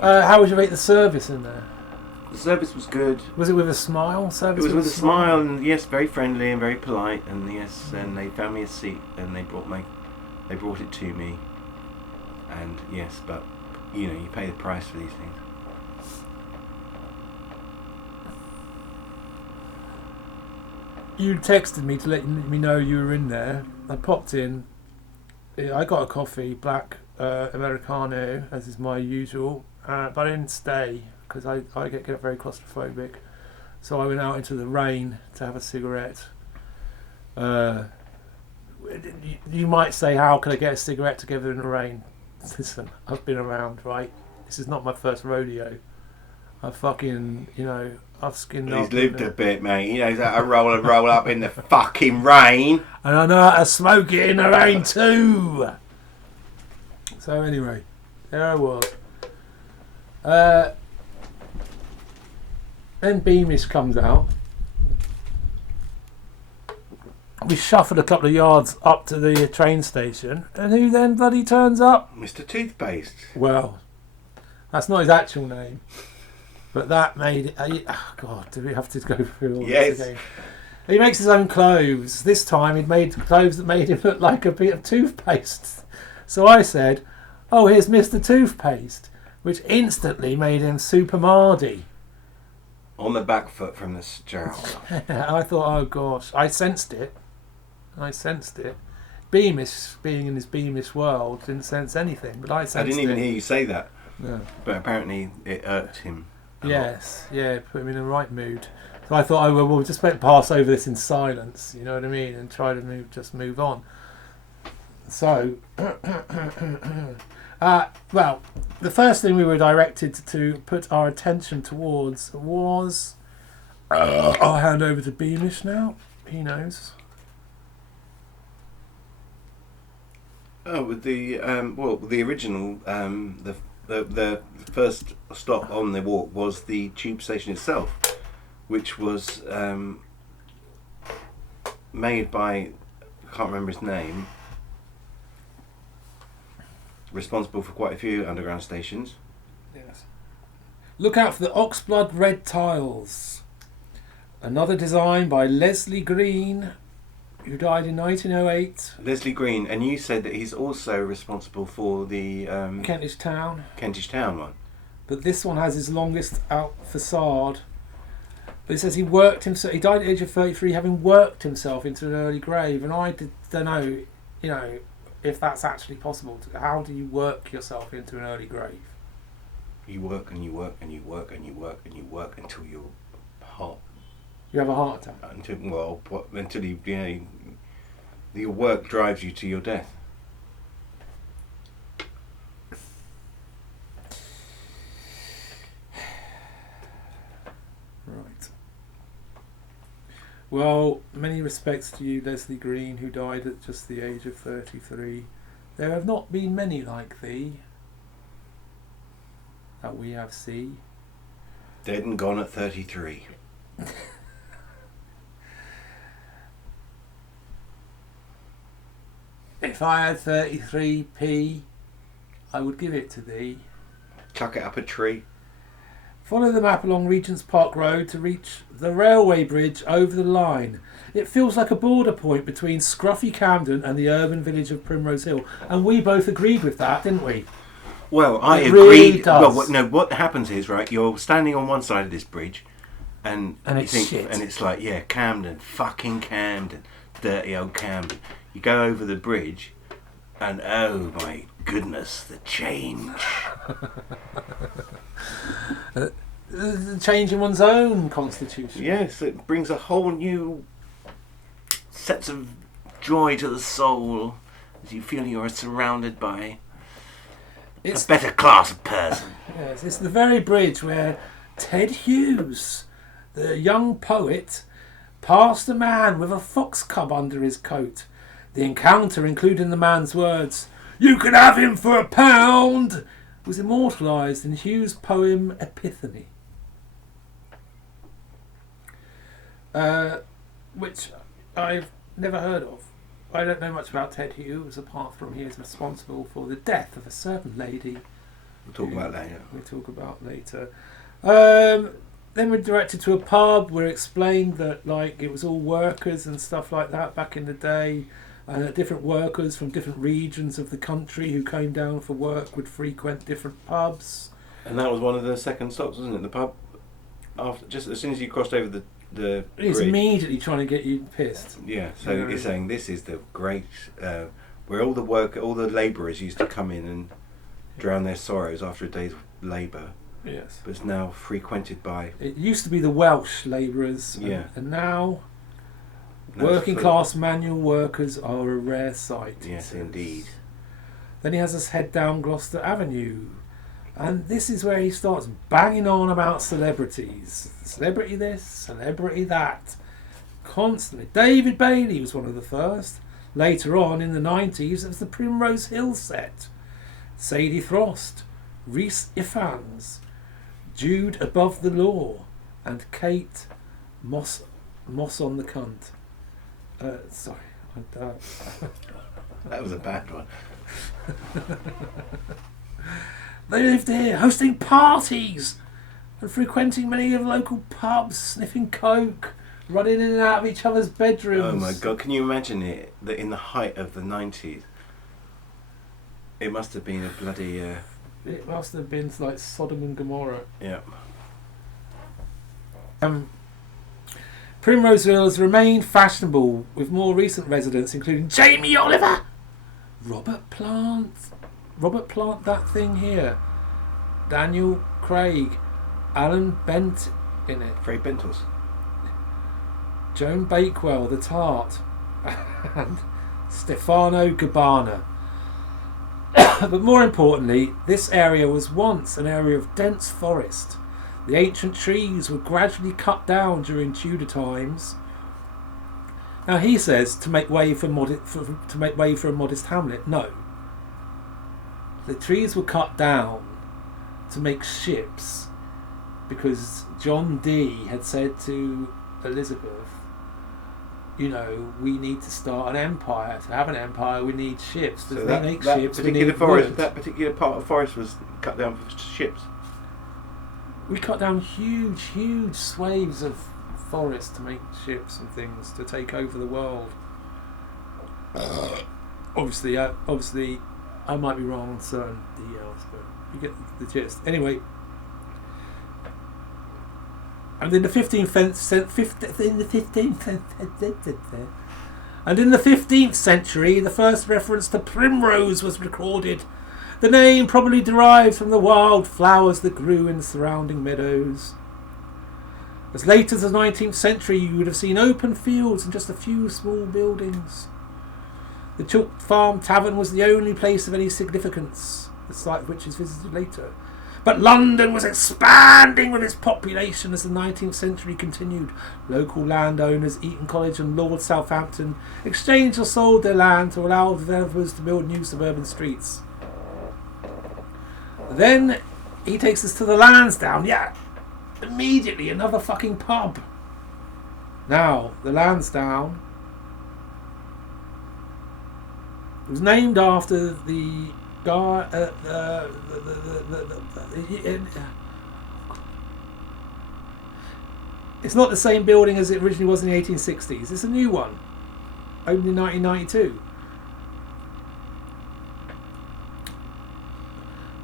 Yeah. How would you rate the service in there? the service was good. Was it with a smile? It Service was with a smile, and yes, very friendly and very polite, and yes, and they found me a seat and they brought it to me, and yes, but you know, you pay the price for these things. You texted me to let me know you were in there. I popped in. I got a coffee, black Americano, as is my usual, but I didn't stay because I get very claustrophobic. So I went out into the rain to have a cigarette. You might say, how can I get a cigarette together in the rain? Listen, I've been around, right? This is not my first rodeo. I fucking, I've skinned up. He's lived a bit, mate. He knows how to roll up in the fucking rain. And I know how to smoke it in the rain too. So anyway, there I was. Then Beamish comes out We shuffled a couple of yards up to the train station, and who then bloody turns up? Mr. Toothpaste. Well, that's not his actual name, but that made it. Oh God, do we have to go through all this again? He makes his own clothes. This time he'd made clothes that made him look like a bit of toothpaste. So I said, "Oh, here's Mr. Toothpaste," which instantly made him Super Mardy. On the back foot from the joust. I thought, oh gosh, I sensed it. Beamish, being in his Beamish world, didn't sense anything, but I sensed it. I didn't even hear you say that. Yeah. But apparently it irked him. Yes, yeah, put him in the right mood. So I thought, we'll just pass over this in silence, you know what I mean, and try to move on. So, well, the first thing we were directed to put our attention towards was... I'll hand over to Beamish now. He knows. Oh, with the the original, the first stop on the walk was the tube station itself, which was made by, I can't remember his name, responsible for quite a few underground stations. Yes. Look out for the oxblood red tiles. Another design by Leslie Green, who died in 1908. Leslie Green, and you said that he's also responsible for the Kentish Town. Kentish Town one. But this one has his longest out facade. But it says he worked himself. He died at the age of 33, having worked himself into an early grave. And I don't know, if that's actually possible. How do you work yourself into an early grave? You work and you work and you work and you work and you work until you're hot. You have a heart attack. Until your work drives you to your death. Right. Well, many respects to you, Leslie Green, who died at just the age of 33. There have not been many like thee that we have seen. Dead and gone at 33. If I had 33p, I would give it to thee. Chuck it up a tree. Follow the map along Regent's Park Road to reach the railway bridge over the line. It feels like a border point between scruffy Camden and the urban village of Primrose Hill. And we both agreed with that, didn't we? Well, I It agree. really does. Well, what happens is, right, you're standing on one side of this bridge and you it's think, shit. and it's like, yeah, Camden, fucking Camden, dirty old Camden. You go over the bridge and oh my goodness, the change. Change in one's own constitution. Yes, it brings a whole new sense of joy to the soul as you feel you are surrounded by a better class of person. Yes, it's the very bridge where Ted Hughes, the young poet, passed a man with a fox cub under his coat. The encounter, including the man's words, "You can have him for £1," was immortalised in Hughes' poem Epiphany. Which I've never heard of. I don't know much about Ted Hughes, apart from he is responsible for the death of a certain lady. We'll talk about later. Then we're directed to a pub. We're explained that it was all workers and stuff like that back in the day. Different workers from different regions of the country who came down for work would frequent different pubs. And that was one of the second stops, wasn't it? The pub, after, just as soon as you crossed over the He's bridge. Immediately trying to get you pissed. Yeah, so you're saying this is the great, where all the labourers used to come in and drown their sorrows after a day's labour. Yes. But it's now frequented by... It used to be the Welsh labourers. Yeah. And now working class manual workers are a rare sight. Yes, indeed. Then he has us head down Gloucester Avenue. And this is where he starts banging on about celebrities. Celebrity this, celebrity that. Constantly. David Bailey was one of the first. Later on, in the 90s, it was the Primrose Hill set. Sadie Frost, Rhys Ifans, Jude Above the Law, and Kate Moss on the Cunt. Sorry, I don't. That was a bad one. They lived here, hosting parties and frequenting many of the local pubs, sniffing coke, running in and out of each other's bedrooms. Oh my god, can you imagine it? That in the height of the 90s, it must have been a bloody... It must have been like Sodom and Gomorrah. yeah. Primrose Hill has remained fashionable, with more recent residents including Jamie Oliver, Robert Plant, that thing here, Daniel Craig, Alan Bent in it, Fred Bentles. Joan Bakewell, the Tart, and Stefano Gabbana. But more importantly, this area was once an area of dense forest. The ancient trees were gradually cut down during Tudor times. Now he says to make way for a modest hamlet. No, the trees were cut down to make ships, because John Dee had said to Elizabeth, you know, we need to start an empire. To have an empire, we need ships. So that particular forest, that particular part of forest was cut down for ships. We cut down huge swathes of forest to make ships and things to take over the world. Obviously, I might be wrong on certain details, but you get the gist. Anyway, and in the 15th century, the first reference to primrose was recorded. The name probably derived from the wild flowers that grew in the surrounding meadows. As late as the 19th century, you would have seen open fields and just a few small buildings. The Chalk Farm Tavern was the only place of any significance, the site of which is visited later. But London was expanding with its population as the 19th century continued. Local landowners, Eton College and Lord Southampton, exchanged or sold their land to allow developers to build new suburban streets. Then he takes us to the Lansdowne. Yeah, immediately another fucking pub. Now, the Lansdowne was named after the guy. It's not the same building as it originally was in the 1860s. It's a new one, opened in 1992.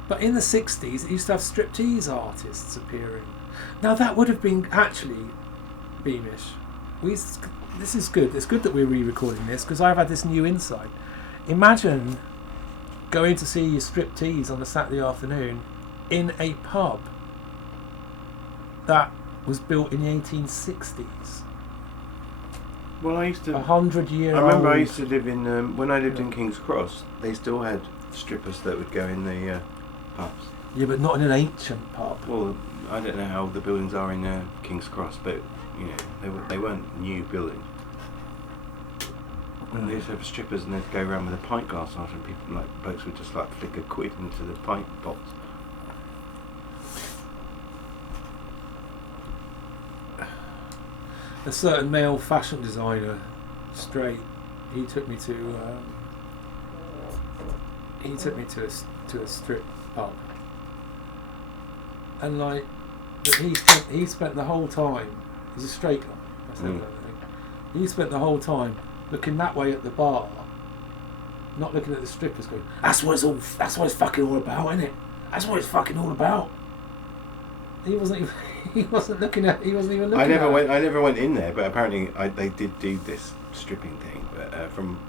But in the 60s, it used to have striptease artists appearing. Now that would have been actually Beamish. This is good. It's good that we're re-recording this, because I've had this new insight. Imagine going to see your striptease on a Saturday afternoon in a pub that was built in the 1860s. Well, I used to... 100-year-old. I remember I used to live in... when I lived in King's Cross, they still had strippers that would go in the pubs. Yeah, but not in an ancient pub. Well, I don't know how the buildings are in King's Cross, but, you know, they weren't new buildings. And they used to have strippers, and they'd go around with a pint glass after, and people, like, blokes would just, like, flick a quid into the pint box. A certain male fashion designer, straight, he took me to a strip pub, and like he spent the whole time. He's a straight guy. That's the other thing. He spent the whole time looking that way at the bar, not looking at the strippers. Going, that's what it's fucking all about, isn't it? That's what it's fucking all about. He wasn't even. He wasn't even looking. I never went in there, but apparently they did do this stripping thing. But from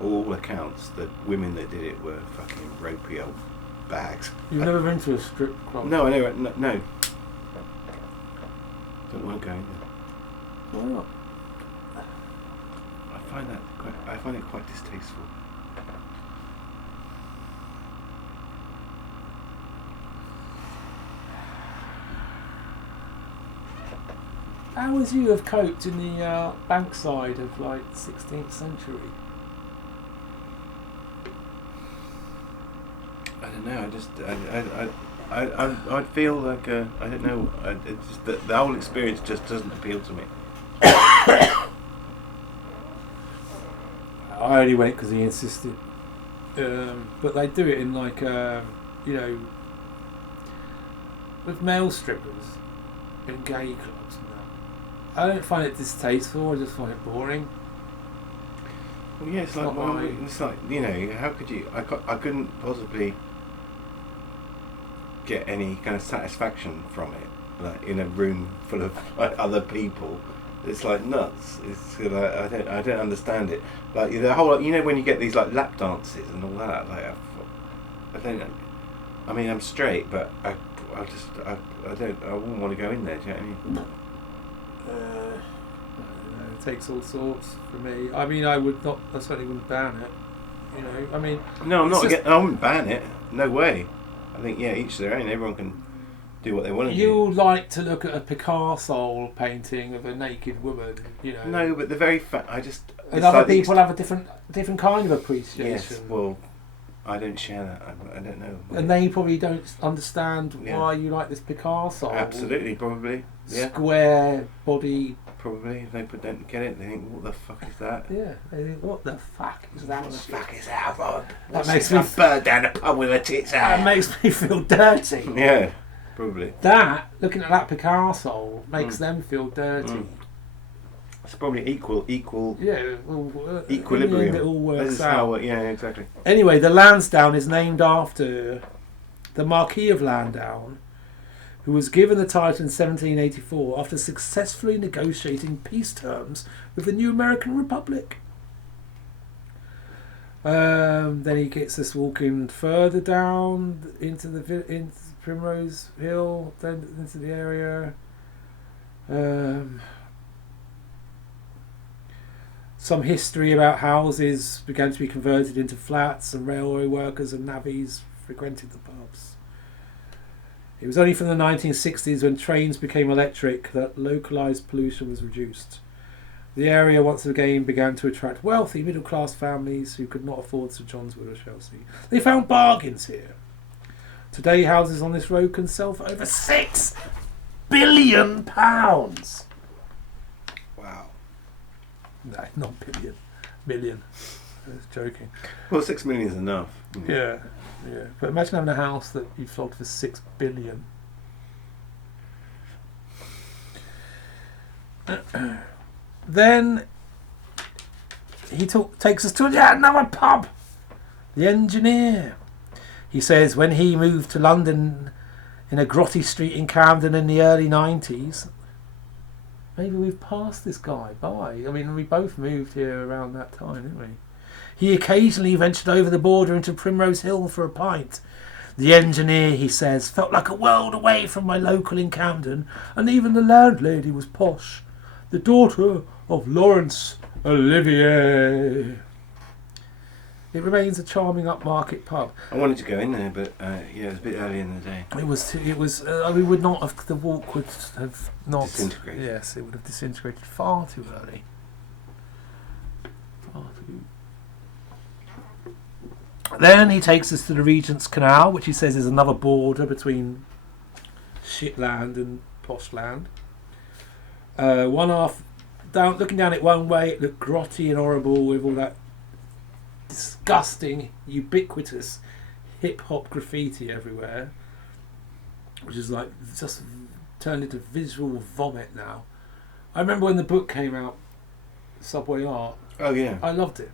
all accounts, the women that did it were fucking ropey old bags. You've never been to a strip club? No, I never. No. Don't want to go in there. Why not? I find it quite distasteful. How would you have coped in the Bankside of like 16th century? I don't know. I'd feel like I don't know. It's just the whole experience just doesn't appeal to me. I only went because he insisted. But they do it in like, you know, with male strippers in gay clubs and that. I don't find it distasteful. I just find it boring. Well, yeah, it's like, well, it's like, you know, how could you? I couldn't possibly get any kind of satisfaction from it, like in a room full of like other people. It's like nuts. It's like, I don't understand it. Like the whole, you know, when you get these like lap dances and all that. Like I don't. I mean, I'm straight, but I wouldn't want to go in there. Do you know what I mean? I don't know, it takes all sorts for me. I mean, I certainly wouldn't ban it. You know, I mean. No, I'm not. I wouldn't ban it. No way. I think each their own. Everyone can do what they want to do. You like to look at a Picasso painting of a naked woman, you know. No, but the very fact and other people have a different kind of appreciation. Yes, well, I don't share that. I don't know. And they probably don't understand why you like this Picasso. Absolutely, probably. Yeah. Square body. Probably. If they don't get it, they think, what the fuck is that? Yeah, they think, what the fuck is that? What the fuck is that, Rod? That makes me bird down the pub with her tits out. That makes me feel dirty. Yeah, probably. Looking at that Picasso makes them feel dirty. It's probably equal. Yeah, well, equilibrium. It all works this is out. how. Yeah, exactly. Anyway, the Lansdowne is named after the Marquis of Lansdowne, who was given the title in 1784 after successfully negotiating peace terms with the new American Republic. Then he gets us walking further down into Primrose Hill, then into the area. Some history about houses began to be converted into flats, and railway workers and navvies frequented the pubs. It was only from the 1960s, when trains became electric, that localised pollution was reduced. The area once again began to attract wealthy middle-class families who could not afford St John's Wood or Chelsea. They found bargains here. Today, houses on this road can sell for over £6 billion. Wow. No, not billion. Million. I was joking. Well, 6 million is enough. Yeah. But imagine having a house that you sold for £6 billion. Then he takes us to yet another pub. The Engineer. He says when he moved to London in a grotty street in Camden in the early 90s. Maybe we've passed this guy by. I mean, we both moved here around that time, didn't we? He occasionally ventured over the border into Primrose Hill for a pint. The Engineer, he says, felt like a world away from my local in Camden, and even the landlady was posh. The daughter of Laurence Olivier. It remains a charming upmarket pub. I wanted to go in there, but it was a bit early in the day. It was. We would not have. The walk would have not disintegrated. Yes, it would have disintegrated far too early. Far too. Then he takes us to the Regent's Canal, which he says is another border between shitland and posh land. One half down, looking down it one way, it looked grotty and horrible with all that disgusting, ubiquitous hip-hop graffiti everywhere, which is like just turned into visual vomit now. I remember when the book came out, Subway Art. Oh yeah. I loved it.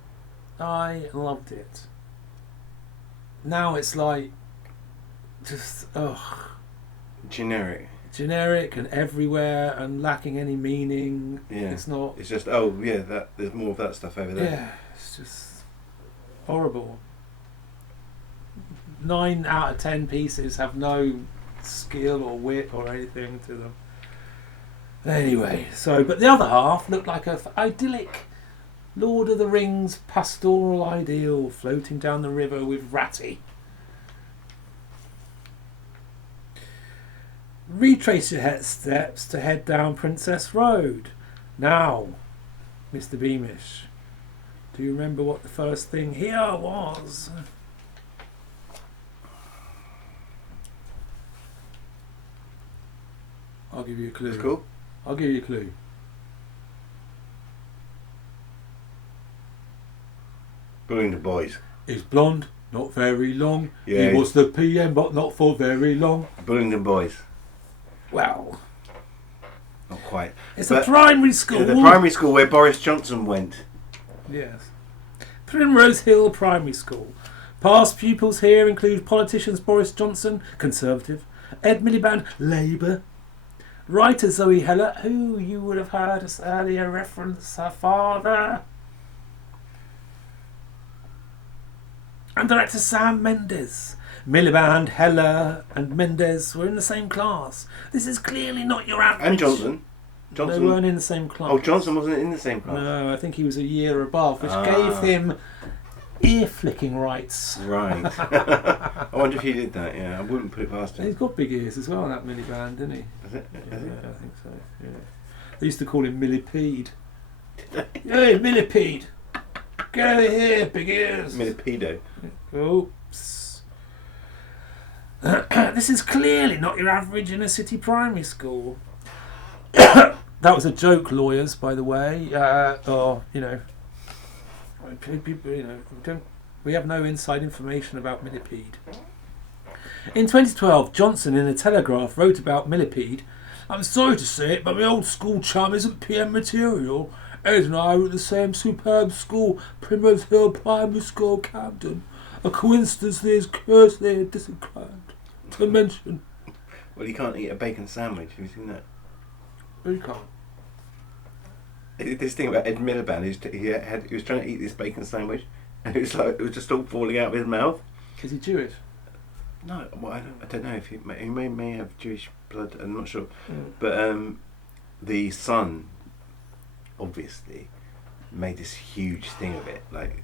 Now it's like just generic and everywhere and lacking any meaning. Yeah. It's not. It's just there's more of that stuff over there. Yeah, it's just horrible. 9 out of 10 pieces have no skill or wit or anything to them. Anyway, but the other half looked like a idyllic Lord of the Rings pastoral ideal floating down the river with Ratty. Retrace your steps to head down Princess Road. Now, Mr. Beamish, do you remember what the first thing here was? I'll give you a clue. That's cool. I'll give you a clue. Bullingdon Boys. He's blonde, not very long. Yeah, he was the PM, but not for very long. Bullingdon Boys. Well, not quite. It's a primary school. Yeah, the primary school where Boris Johnson went. Yes. Primrose Hill Primary School. Past pupils here include politicians Boris Johnson, Conservative, Ed Miliband, Labour, writer Zoe Heller, who you would have heard us earlier reference her father, and director Sam Mendes. Miliband, Heller and Mendes were in the same class. This is clearly not your average. And Johnson. They weren't in the same class. Oh, Johnson wasn't in the same class? No, I think he was a year above, which gave him ear-flicking rights. Right. I wonder if he did that, yeah. I wouldn't put it past him. He's got big ears as well, that Miliband, didn't he? Is it? Yeah, I think so, yeah. They used to call him Millipede. Hey, Millipede! Get over here, big ears! Millipedo. Oops. This is clearly not your average inner city primary school. That was a joke, lawyers, by the way. Or people, we have no inside information about Millipede. In 2012, Johnson in a Telegraph wrote about Millipede. I'm sorry to say it, but my old school chum isn't PM material. Ed and I were at the same superb school, Primrose Hill Primary School, Camden. A coincidence that is curiously disinclined to mention. Well, you can't eat a bacon sandwich. Have you seen that? You can't. This thing about Ed Miliband, he was trying to eat this bacon sandwich, and it was just all falling out of his mouth. Is he Jewish? No, well, I don't know if he may have Jewish blood. I'm not sure, Mm. but the son obviously made this huge thing of it. Like,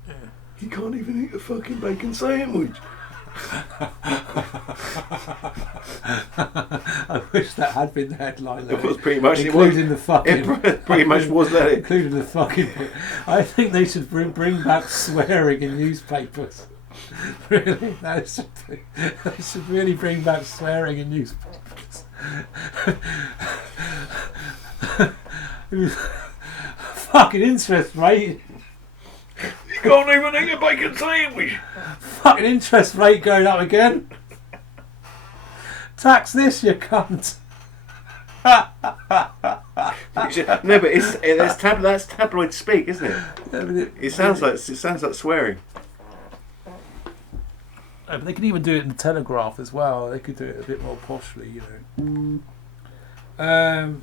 he can't even eat a fucking bacon sandwich. I wish that had been the headline. It was pretty much including the fucking. It pretty much was that. Including the fucking. I think they should bring back swearing in newspapers. Really, they should really bring back swearing in newspapers. Fucking interest rate. You can't even eat a bacon sandwich. Fucking interest rate going up again. Tax this, you cunt. No, but that's tabloid speak, isn't it? It sounds like swearing. But they could even do it in the Telegraph as well. They could do it a bit more poshly, you know.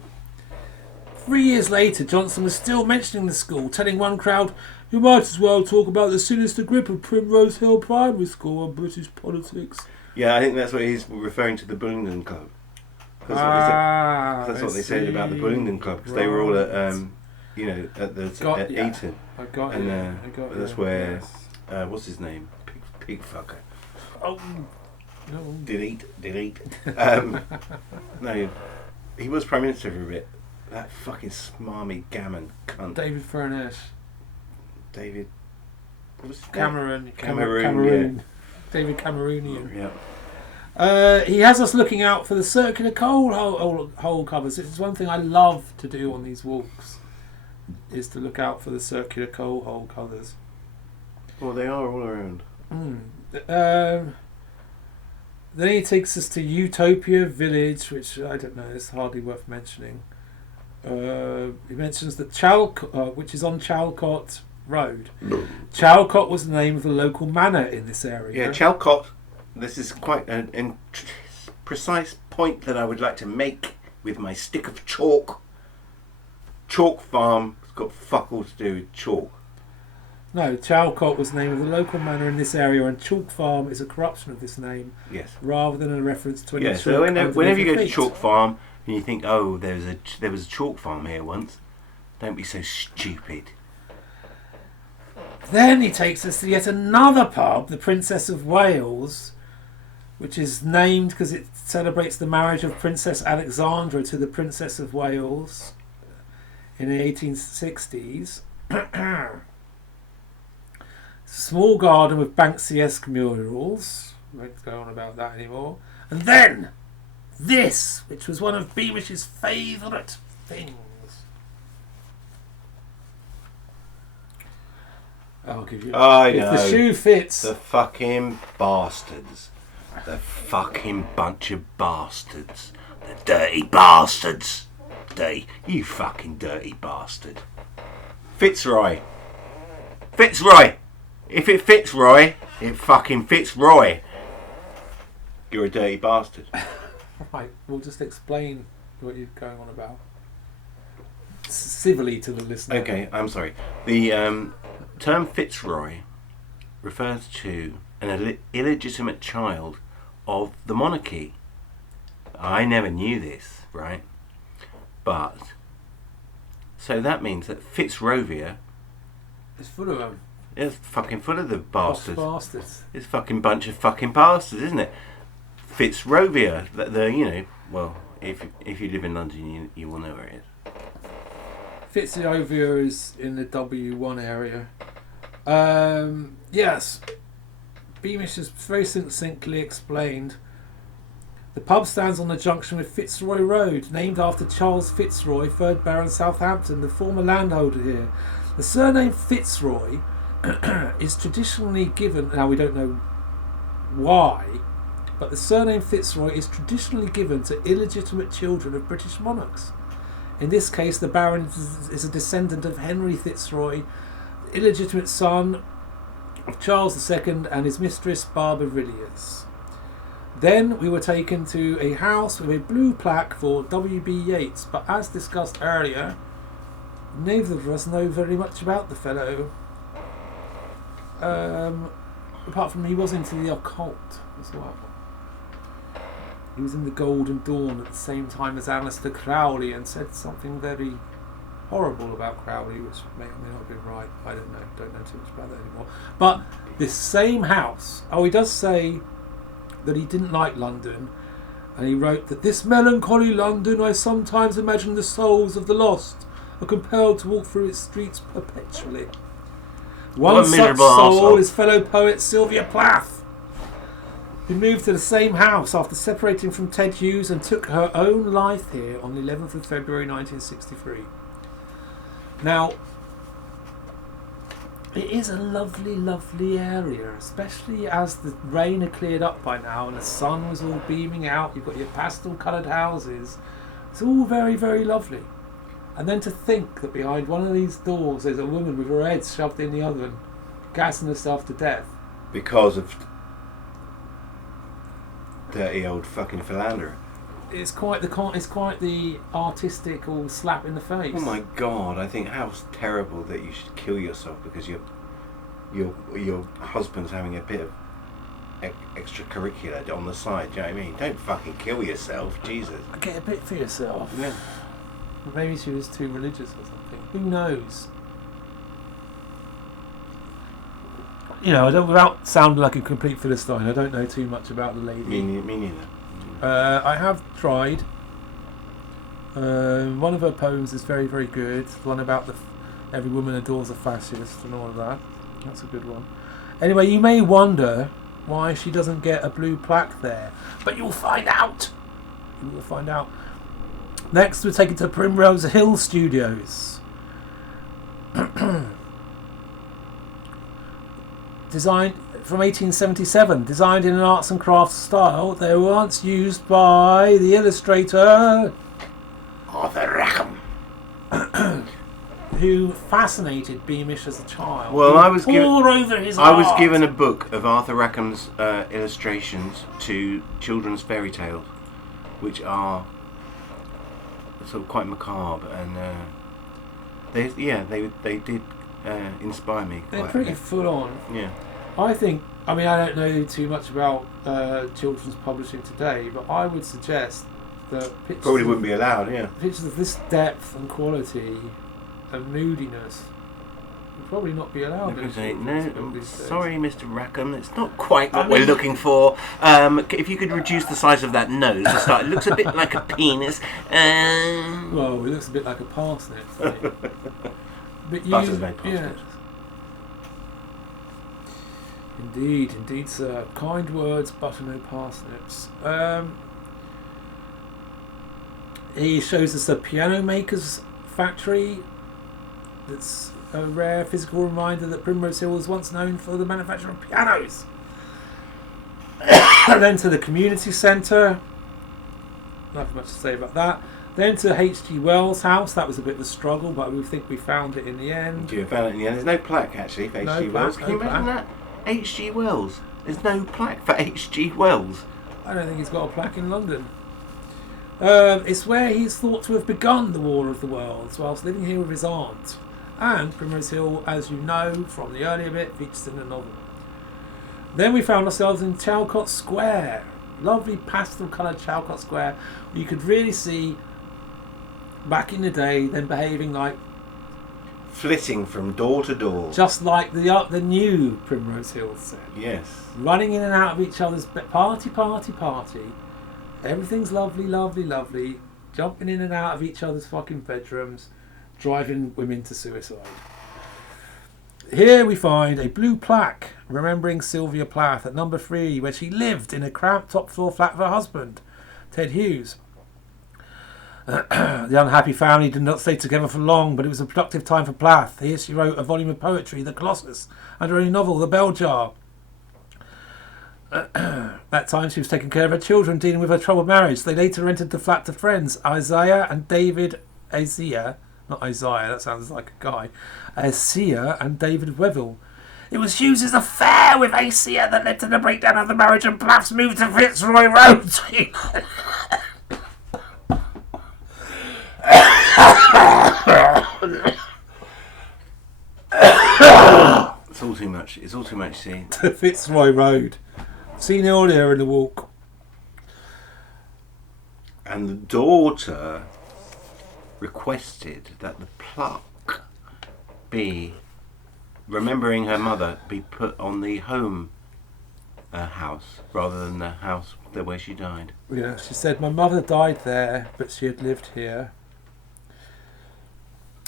3 years later, Johnson was still mentioning the school, telling one crowd, "You might as well talk about the sinister grip of Primrose Hill Primary School on British politics." Yeah, I think that's what he's referring to the Bullingdon Club. That's what they said about the Bullingdon Club, because they were all at Eton. I got and it. That's where what's his name? Pig fucker. Oh no. Delete. No, he was Prime Minister for a bit. That fucking smarmy gammon cunt. David Furness. David. What was his name? Cameroon. Yeah. David Cameroonian. Yeah. He has us looking out for the circular coal hole covers. It's one thing I love to do on these walks, is to look out for the circular coal hole covers. Well, they are all around. Then he takes us to Utopia Village, which I don't know, it's hardly worth mentioning. He mentions the which is on Chalcott Road. Chalcott was the name of the local manor in this area. Yeah, Chalcott. This is quite a precise point that I would like to make with my stick of chalk. Chalk Farm has got fuck all to do with chalk. No, Chalcott was the name of the local manor in this area, and Chalk Farm is a corruption of this name. Yes. Rather than a reference to any Yeah, chalk. so whenever you go to Chalk Farm and you think, oh, there was a chalk farm here once, don't be so stupid. Then he takes us to yet another pub, the Princess of Wales, which is named because it celebrates the marriage of Princess Alexandra to the Princess of Wales in the 1860s. Small garden with Banksy-esque murals. Won't go on about that anymore. And then this, which was one of Beamish's favourite things. I'll give you. I if know. the shoe fits. The fucking bastards. The fucking bunch of bastards. The dirty bastards. You fucking dirty bastard. Fitzroy. Fitzroy. If it fits Roy, it fucking fits Roy. You're a dirty bastard. Right, we'll just explain what you're going on about. Civilly to the listener. Okay, I'm sorry. The term Fitzroy refers to an illegitimate child of the monarchy. I never knew this, right? But, so that means that Fitzrovia It's full of them. is fucking full of the bastards. Bastards. It's a fucking bunch of fucking bastards, isn't it? Fitzrovia, well, if you live in London, you will know where it is. Fitzrovia is in the W1 area. Yes. Beamish has very succinctly explained. The pub stands on the junction with Fitzroy Road, named after Charles Fitzroy, 3rd Baron Southampton, the former landholder here. The surname Fitzroy is traditionally given, now we don't know why, but the surname Fitzroy is traditionally given to illegitimate children of British monarchs. In this case, the Baron is a descendant of Henry Fitzroy, illegitimate son of Charles II and his mistress Barbara Villiers. Then we were taken to a house with a blue plaque for W.B. Yeats, but as discussed earlier, neither of us know very much about the fellow. Apart from he was into the occult as well. He was in the Golden Dawn at the same time as Aleister Crowley and said something very horrible about Crowley, which may or may not have been right. I don't know too much about that anymore. But this same house, he does say that he didn't like London, and he wrote that this melancholy London, I sometimes imagine the souls of the lost are compelled to walk through its streets perpetually. One such soul is fellow poet Sylvia Plath, who moved to the same house after separating from Ted Hughes and took her own life here on the 11th of February 1963. Now, it is a lovely, lovely area, especially as the rain had cleared up by now and the sun was all beaming out. You've got your pastel-coloured houses. It's all very, very lovely. And then to think that behind one of these doors there's a woman with her head shoved in the oven, gassing herself to death. Because of dirty old fucking philanderer. It's quite the artistic or slap in the face. Oh my god! I think how terrible that you should kill yourself because your husband's having a bit of extracurricular on the side. Do you know what I mean? Don't fucking kill yourself, Jesus. Get a bit for yourself. Yeah. Maybe she was too religious or something. Who knows? You know, without sounding like a complete Philistine, I don't know too much about the lady. Me neither. I have tried. One of her poems is very, very good. The one about every woman adores a fascist and all of that. That's a good one. Anyway, you may wonder why she doesn't get a blue plaque there, but you'll find out. You will find out. Next, we're taken to Primrose Hill Studios. Designed from 1877, designed in an arts and crafts style. They were once used by the illustrator Arthur Rackham, who fascinated Beamish as a child. Well, I was given a book of Arthur Rackham's illustrations to children's fairy tales, which are sort of quite macabre, and they did inspire me. They're pretty full on. Yeah. I don't know too much about children's publishing today, but I would suggest that pictures Probably wouldn't be allowed, yeah. Pictures of this depth and quality and moodiness would probably not be allowed. Sorry, Mr. Rackham, it's not quite what we're looking for. If you could reduce the size of that nose to start, it looks a bit like a penis. Well, it looks a bit like a parsnip. But Butter's made parsnips. Yeah. Indeed, sir. Kind words, butter no parsnips. He shows us a piano maker's factory that's a rare physical reminder that Primrose Hill was once known for the manufacture of pianos. Then to the community centre. Nothing much to say about that. Then to H.G. Wells' house. That was a bit of a struggle, but we think we found it in the end. You found it in the end. There's no plaque actually for No H.G. Wells. plaque, Can you no imagine that? H.G. Wells. There's no plaque for H.G. Wells. I don't think he's got a plaque in London. It's where he's thought to have begun the War of the Worlds whilst living here with his aunt. And Primrose Hill, as you know from the earlier bit, features in the novel. Then we found ourselves in Chalcot Square. Lovely pastel coloured Chalcot Square, where you could really see, back in the day, them behaving like... Flitting from door to door. just like the new Primrose Hill set. Yes. Running in and out of each other's party. Everything's lovely, lovely, lovely. Jumping in and out of each other's fucking bedrooms, driving women to suicide. Here we find a blue plaque remembering Sylvia Plath at number 3, where she lived in a cramped top floor flat with her husband, Ted Hughes. The unhappy family did not stay together for long, but it was a productive time for Plath. Here she wrote a volume of poetry, The Colossus, and her only novel, The Bell Jar. That time she was taking care of her children, dealing with her troubled marriage. They later rented the flat to friends, Isaiah and David Azia. Not Isaiah, that sounds like a guy. Azia and David Wevill. It was Hughes' affair with Azia that led to the breakdown of the marriage, and Plath's move to Fitzroy Road. It's all too much. It's all too much scene. To Fitzroy Road. Seen earlier in the walk. And the daughter requested that the plaque be, remembering her mother, be put on the home house rather than the house where she died. Yeah, she said, my mother died there, but she had lived here.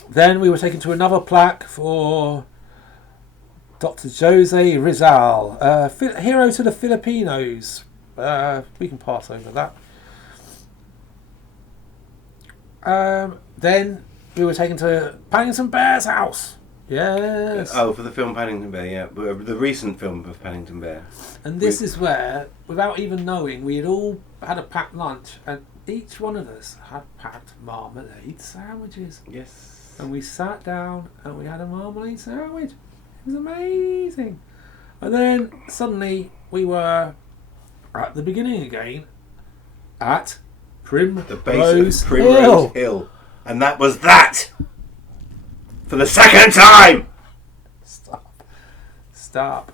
Then we were taken to another plaque for Dr. Jose Rizal, hero to the Filipinos. We can pass over that. Then we were taken to Paddington Bear's house. Yes. Oh, for the film Paddington Bear, yeah. The recent film of Paddington Bear. And this is where, without even knowing, we had all had a packed lunch, and each one of us had packed marmalade sandwiches. Yes. And we sat down and we had a marmalade sandwich. It was amazing. And then suddenly we were at the beginning again at The base Primrose of Primrose Hill. And that was that! For the second time! Stop.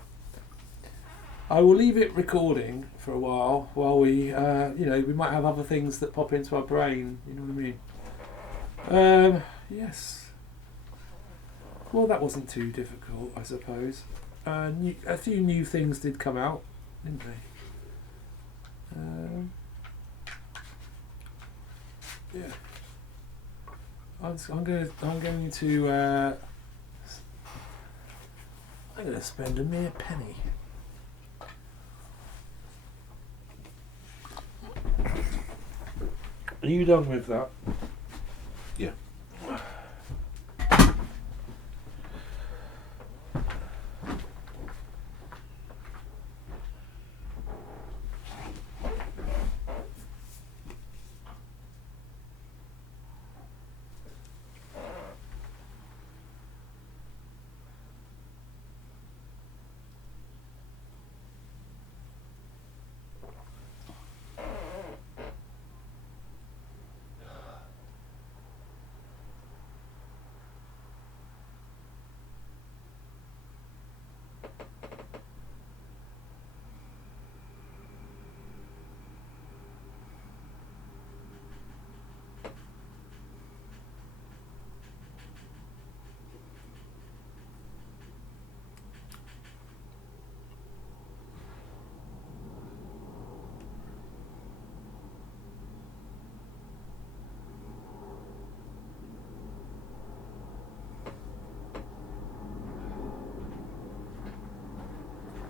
I will leave it recording for a while we, we might have other things that pop into our brain, you know what I mean? Yes. Well, that wasn't too difficult, I suppose. A few new things did come out, didn't they? Yeah. I'm going to spend a mere penny. Are you done with that? Yeah.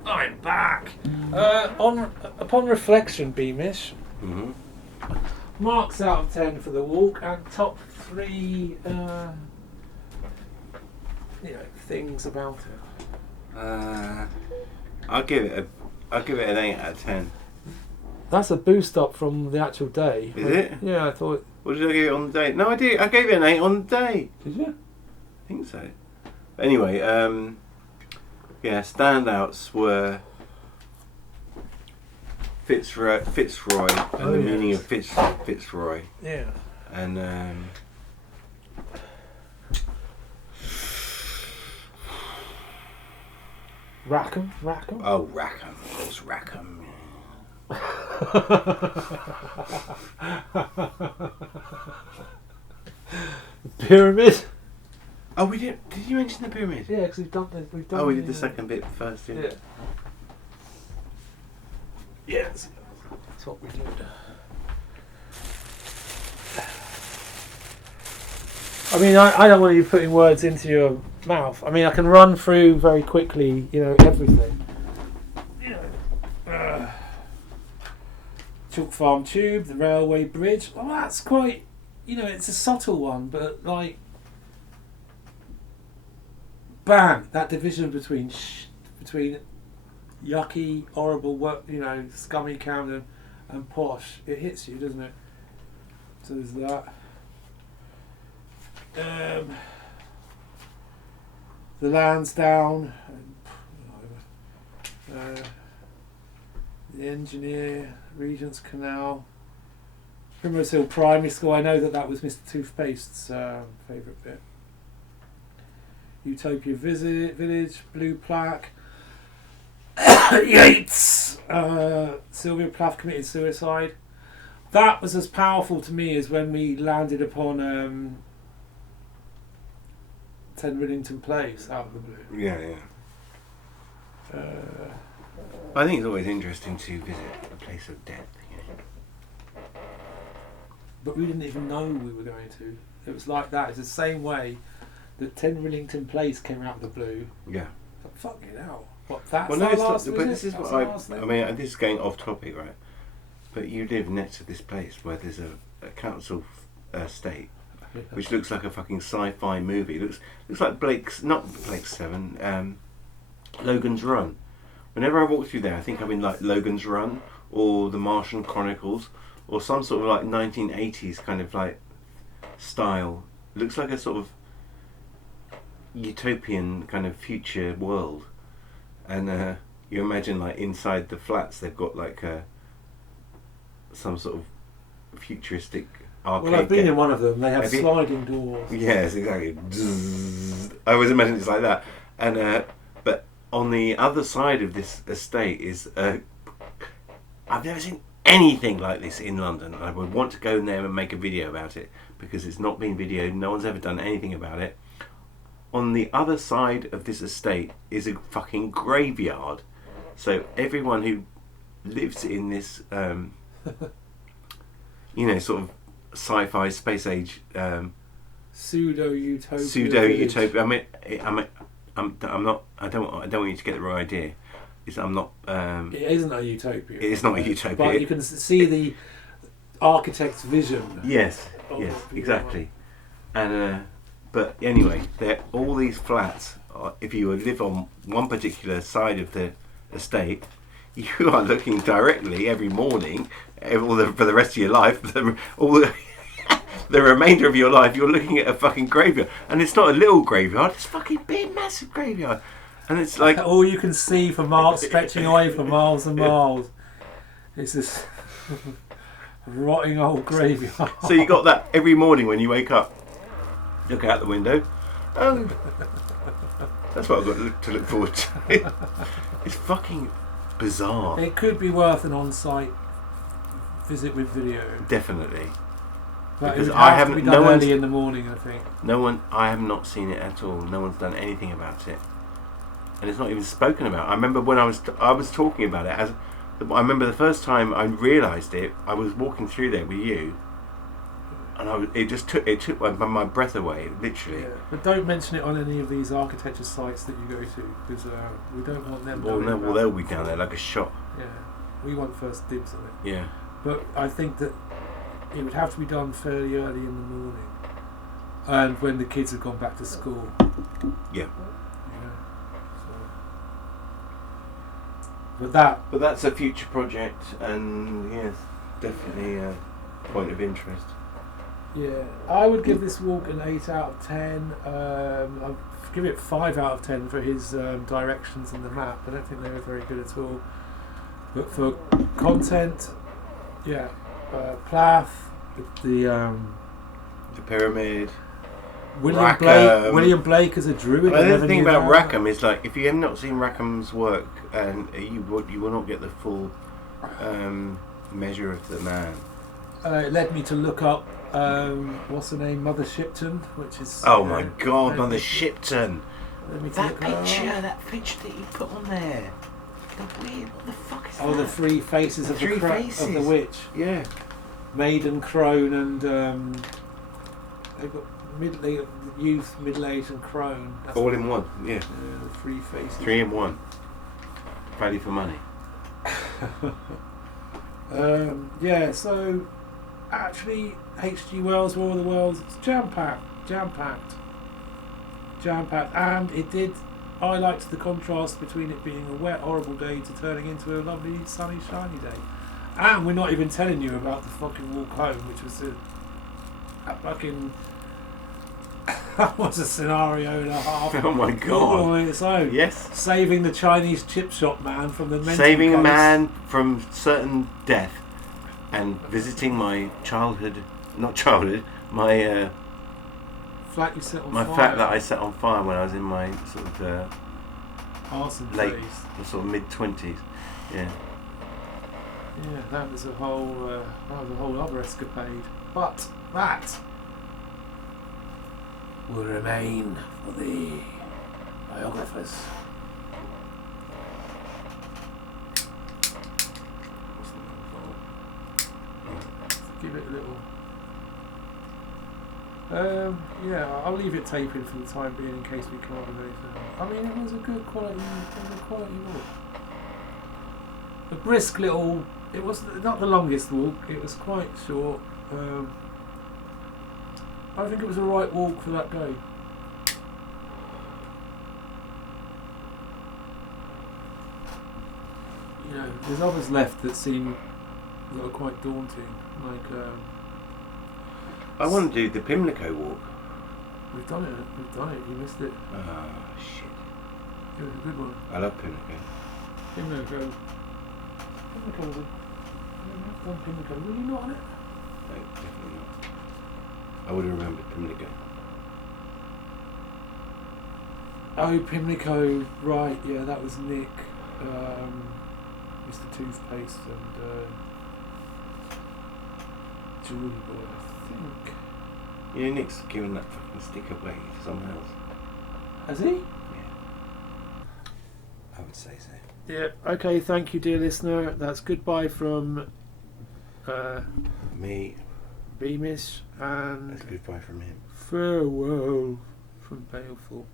I'm back. Upon reflection, Beamish, marks out of 10 for the walk, and top 3 things about it. I'll give it an 8 out of 10. That's a boost up from the actual day. Is it? Yeah, I thought. What did I give it on the day? No, I did. I gave it an 8 on the day. Did you? I think so. But anyway, standouts were Fitzroy and the meaning of Fitzroy. Yeah. And Rackham. Oh, Rackham, of course, Rackham. Pyramid. Oh, we did. Did you mention the pyramid? Yeah, because we've done. Oh, we did the second bit first. Yeah. Yes. That's what we did. I mean, I don't want you putting words into your mouth. I mean, I can run through very quickly, everything. Chalk Farm Tube, the railway bridge. Well, that's quite, it's a subtle one, but bang, that division between yucky, horrible, scummy Camden and posh, it hits you, doesn't it? So there's that. The Lansdowne, the Engineer, Regent's Canal, Primrose Hill Primary School. I know that was Mr. Toothpaste's favourite bit. Utopia Village, Blue Plaque, Yates, Sylvia Plath committed suicide. That was as powerful to me as when we landed upon 10 Rillington Place out of the blue. Yeah. I think it's always interesting to visit a place of death. But we didn't even know we were going to. It was like that. It's the same way that 10 Rillington Place came out of the blue. Yeah. But fucking hell. What, that's well, no, our last but visit? this is That's what our last I thing? mean, this is going off topic, right? But you live next to this place where there's a council estate, which looks like a fucking sci-fi movie. Looks like not Blake's 7, Logan's Run. Whenever I walk through there, I think I'm in like Logan's Run or The Martian Chronicles or some sort of like 1980s kind of like style. It looks like a sort of utopian kind of future world. And you imagine like inside the flats they've got like some sort of futuristic arcade. Well, I've been in one of them. They have Have you? sliding doors. Yes, exactly. I always imagine it's like that. And but on the other side of this estate is I've never seen anything like this in London. I would want to go in there and make a video about it because it's not been videoed. No one's ever done anything about it. On the other side of this estate is a fucking graveyard. So everyone who lives in this, sort of sci-fi space age pseudo-utopia. I mean, I'm not. I don't want you to get the wrong idea. I'm not. It isn't a utopia. It is not a utopia. But you can see the architect's vision. Yes, exactly. And but anyway, all these flats. If you live on one particular side of the estate, you are looking directly every morning, for the rest of your life, the remainder of your life, you're looking at a fucking graveyard, and it's not a little graveyard; it's a fucking big, massive graveyard, and it's like all you can see for miles, stretching away for miles and miles. It's this rotting old graveyard. So you got that every morning when you wake up, look out the window. That's what I've got to look forward to. It's fucking bizarre. It could be worth an on-site visit with video. Definitely. But because it would have to be done early in the morning, I think. I have not seen it at all. No one's done anything about it, and it's not even spoken about. I remember when I was talking about it. I remember the first time I realised it. I was walking through there with you, and it took my breath away, literally. Yeah. But don't mention it on any of these architecture sites that you go to, because we don't want them. Well, they'll be down there like a shot. Yeah, we want first dibs on it. Yeah. But I think that it would have to be done fairly early in the morning, and when the kids have gone back to school. Yeah. But that's a future project, and yes, definitely a point of interest. yeah, I would give this walk an 8 out of 10. I'd give it 5 out of 10 for his directions in the map. I don't think they were very good at all. But for content, yeah, Plath, the pyramid. William Blake as a druid. The other thing about Rackham is, like, if you have not seen Rackham's work, and you will not get the full measure of the man. It led me to look up what's her name, Mother Shipton, which is my God, Mother Shipton. That picture that you put on there. What the fuck is that? Oh, the three faces of the witch. Yeah. Maiden, crone, and they've got youth, middle age, and crone. That's all in one. Yeah. The three faces. 3 in 1. Value for money. Yeah. So actually, H.G. Wells' War of the Worlds, it's jam packed, and it did. I liked the contrast between it being a wet, horrible day to turning into a lovely, sunny, shiny day. And we're not even telling you about the fucking walk home, which was a fucking that was a scenario and a half. Oh my God! All on its own. Yes. Saving the Chinese chip shop man from the mental saving case. a man from certain death, and visiting my my flat you set on my fire. flat that I set on fire when I was in my sort of arson late, phase. sort of mid-20s. Yeah. Yeah, that was a whole other escapade. But that will remain for the biographers. Give it a little. Yeah, I'll leave it taping for the time being in case we come up with anything. I mean, it was a good quality walk. A brisk little. It was not the longest walk. It was quite short. I think it was a right walk for that day. You know, there's others left that are quite daunting. Like I want to do the Pimlico walk. We've done it. You missed it. Oh shit! It was a good one. I love Pimlico. Pimlico was a. I've done Pimlico. Were you not on it? No, definitely not. I would have remembered Pimlico. Oh, Pimlico, right, yeah, that was Nick, Mr. Toothpaste, and Julie Boy, I think. Yeah, Nick's given that fucking stick away to someone else. Has he? Yeah. I would say so. Yeah, okay, thank you, dear listener. That's goodbye from me, Beamish, and that's goodbye from him. farewell from Baleful.